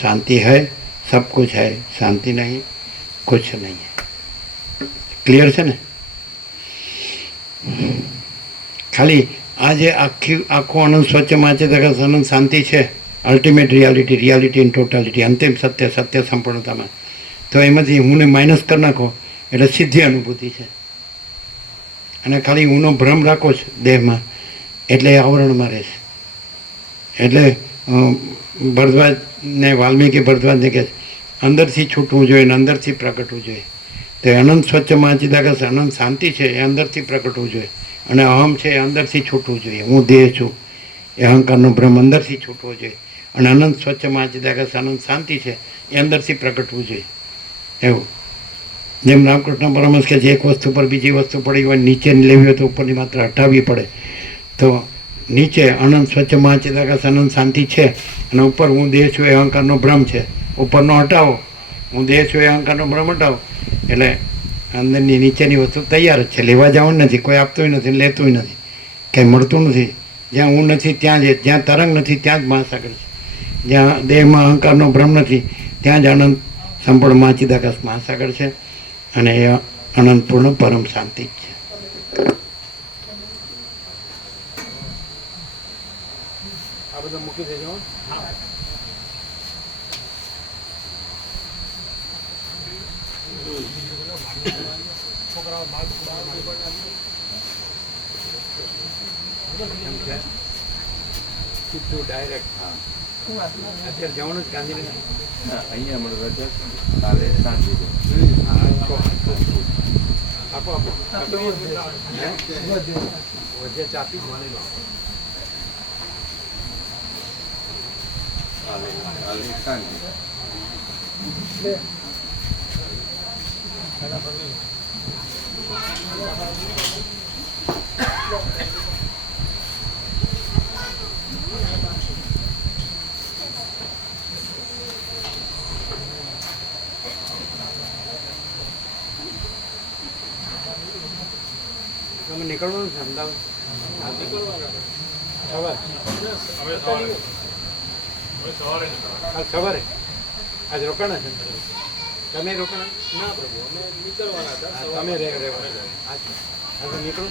शांति है, सब कुछ है, शांति नहीं, कुछ नहीं है। क्लियर है ने? खाली आज आखो अनंत स्वच्छ माचे अनंत शांति है, ultimate reality, reality in totality, अंतिम सत्य, सत्य संपूर्णता में। तो एमांथी हूँ ने माइनस कर नाखो एटले सीधी अनुभूति है। अने खाली हूँनो भ्रम राखो देह में एटले आवरण में रहेशे। एटले भरद्वाज ने वाल्मीकि भरद्वाज ने कहे अंदर थी छूटवू जोईए ने अंदर थी प्रकटवू जोईए। तो अनंत स्वच्छ माचिदाकाश अनंत शांति है ए अंदर थी प्रकटवू जोईए अने अहम है अंदर थी छूटवू जोईए। हूँ देह छूँ ए अहंकारनो भ्रम अंदर थी छूटवो जोईए अने अनंत स्वच्छ माचिदाकाश अनंत शांति है ए अंदर थी प्रकटवू जोईए। एवं जेम रामकृष्ण परमहंस के एक वस्तु पर बीजी वस्तु पड़ी हो नीचे लेवी हो तो ऊपर मात्र हटावी पड़े। तो नीचे अनंत स्वच्छ महाचिदाकाश अनंत शांति है और ऊपर हूँ देह छूँ अहंकार भ्रम है। ऊपर नो हटावो हूँ देह छूँ अहंकार भ्रम हटावो एटले अंदर नीचे वस्तु तैयार है। लेवा जाओ नहीं, कोई आपतो नहीं, लेतु नहीं, कहीं मळतुं नहीं। ज्यां हूँ नहीं त्यां ज ज्यां तरंग नहीं त्यां ज महासागर है। ज्यां देह में अहंकार भ्रम नहीं त्यां ज अनंत संपूर्ण महाचिदाकाश महासागर है અને એ અનંતપૂર્ણ પરમ શાંતિ છે। આ બધું મૂકી દેજો। છોકરાઓ સીધું ડાયરેક્ટ અત્યારે જવાનું જ ગાંધીનગર અહીંયા મળે રજા કાલે સાંજે આપો આપો વધે ચાપી કાલે સાંજે તમે નીકળવાનું છે અમદાવાદ? સવારે આજ રોકાણા છે? તમે રોકાણા? ના પ્રભુ, અમે નીકળવાના હતા। તમે રહેવાના આજે નીકળો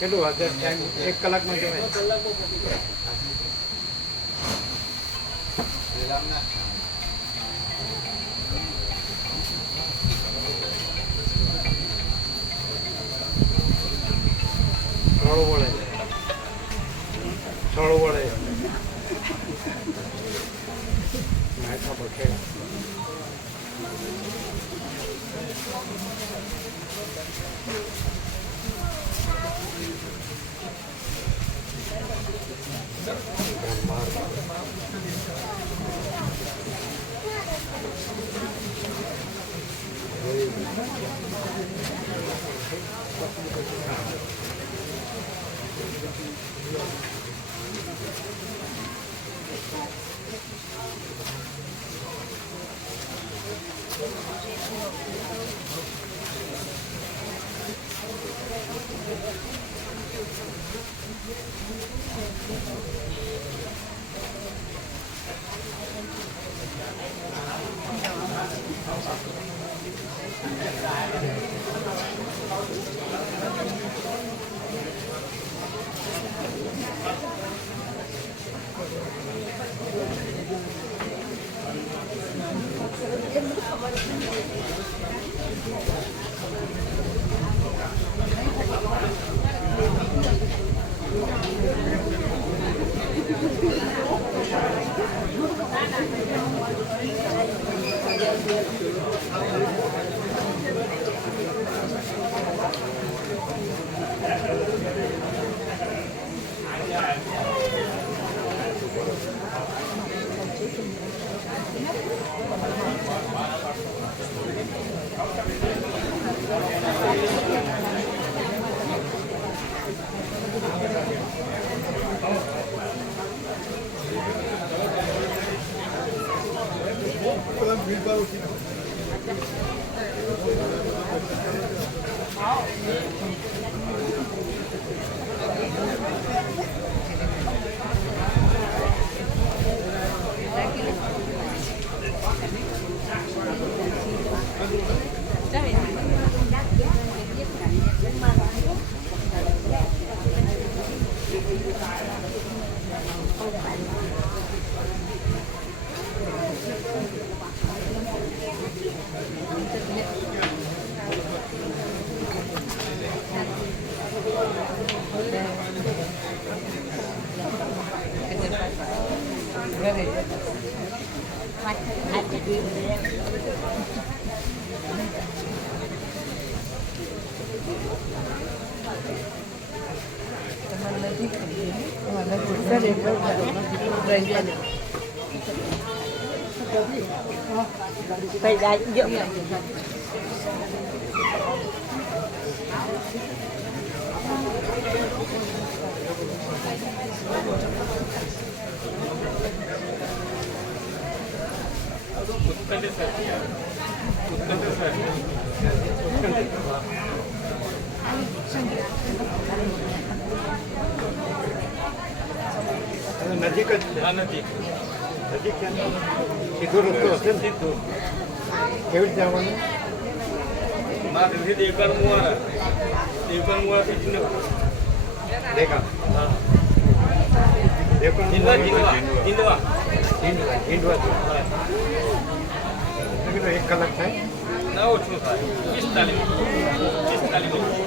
કેટલું અત્યારે ટાઈમ? 1 કલાકમાં જવાય? કલાકમાં પહોંચી ગયા। છોડો વળે માથા પર ખેડા Phải đại dụng નજીક જ છે. આ નથી નજીક છે ને? સીધો રસ્તો હશે ને? સીધું કેવી રીતે આવવાનું? મારે દેવકાર મુવાથી જ દેખા હા દેખા જીંદવા જીંદવા હિંડવા હિંડવા હિંડવા 1 કલાક થાય. ના ઓછું થાય 45 મિનિટ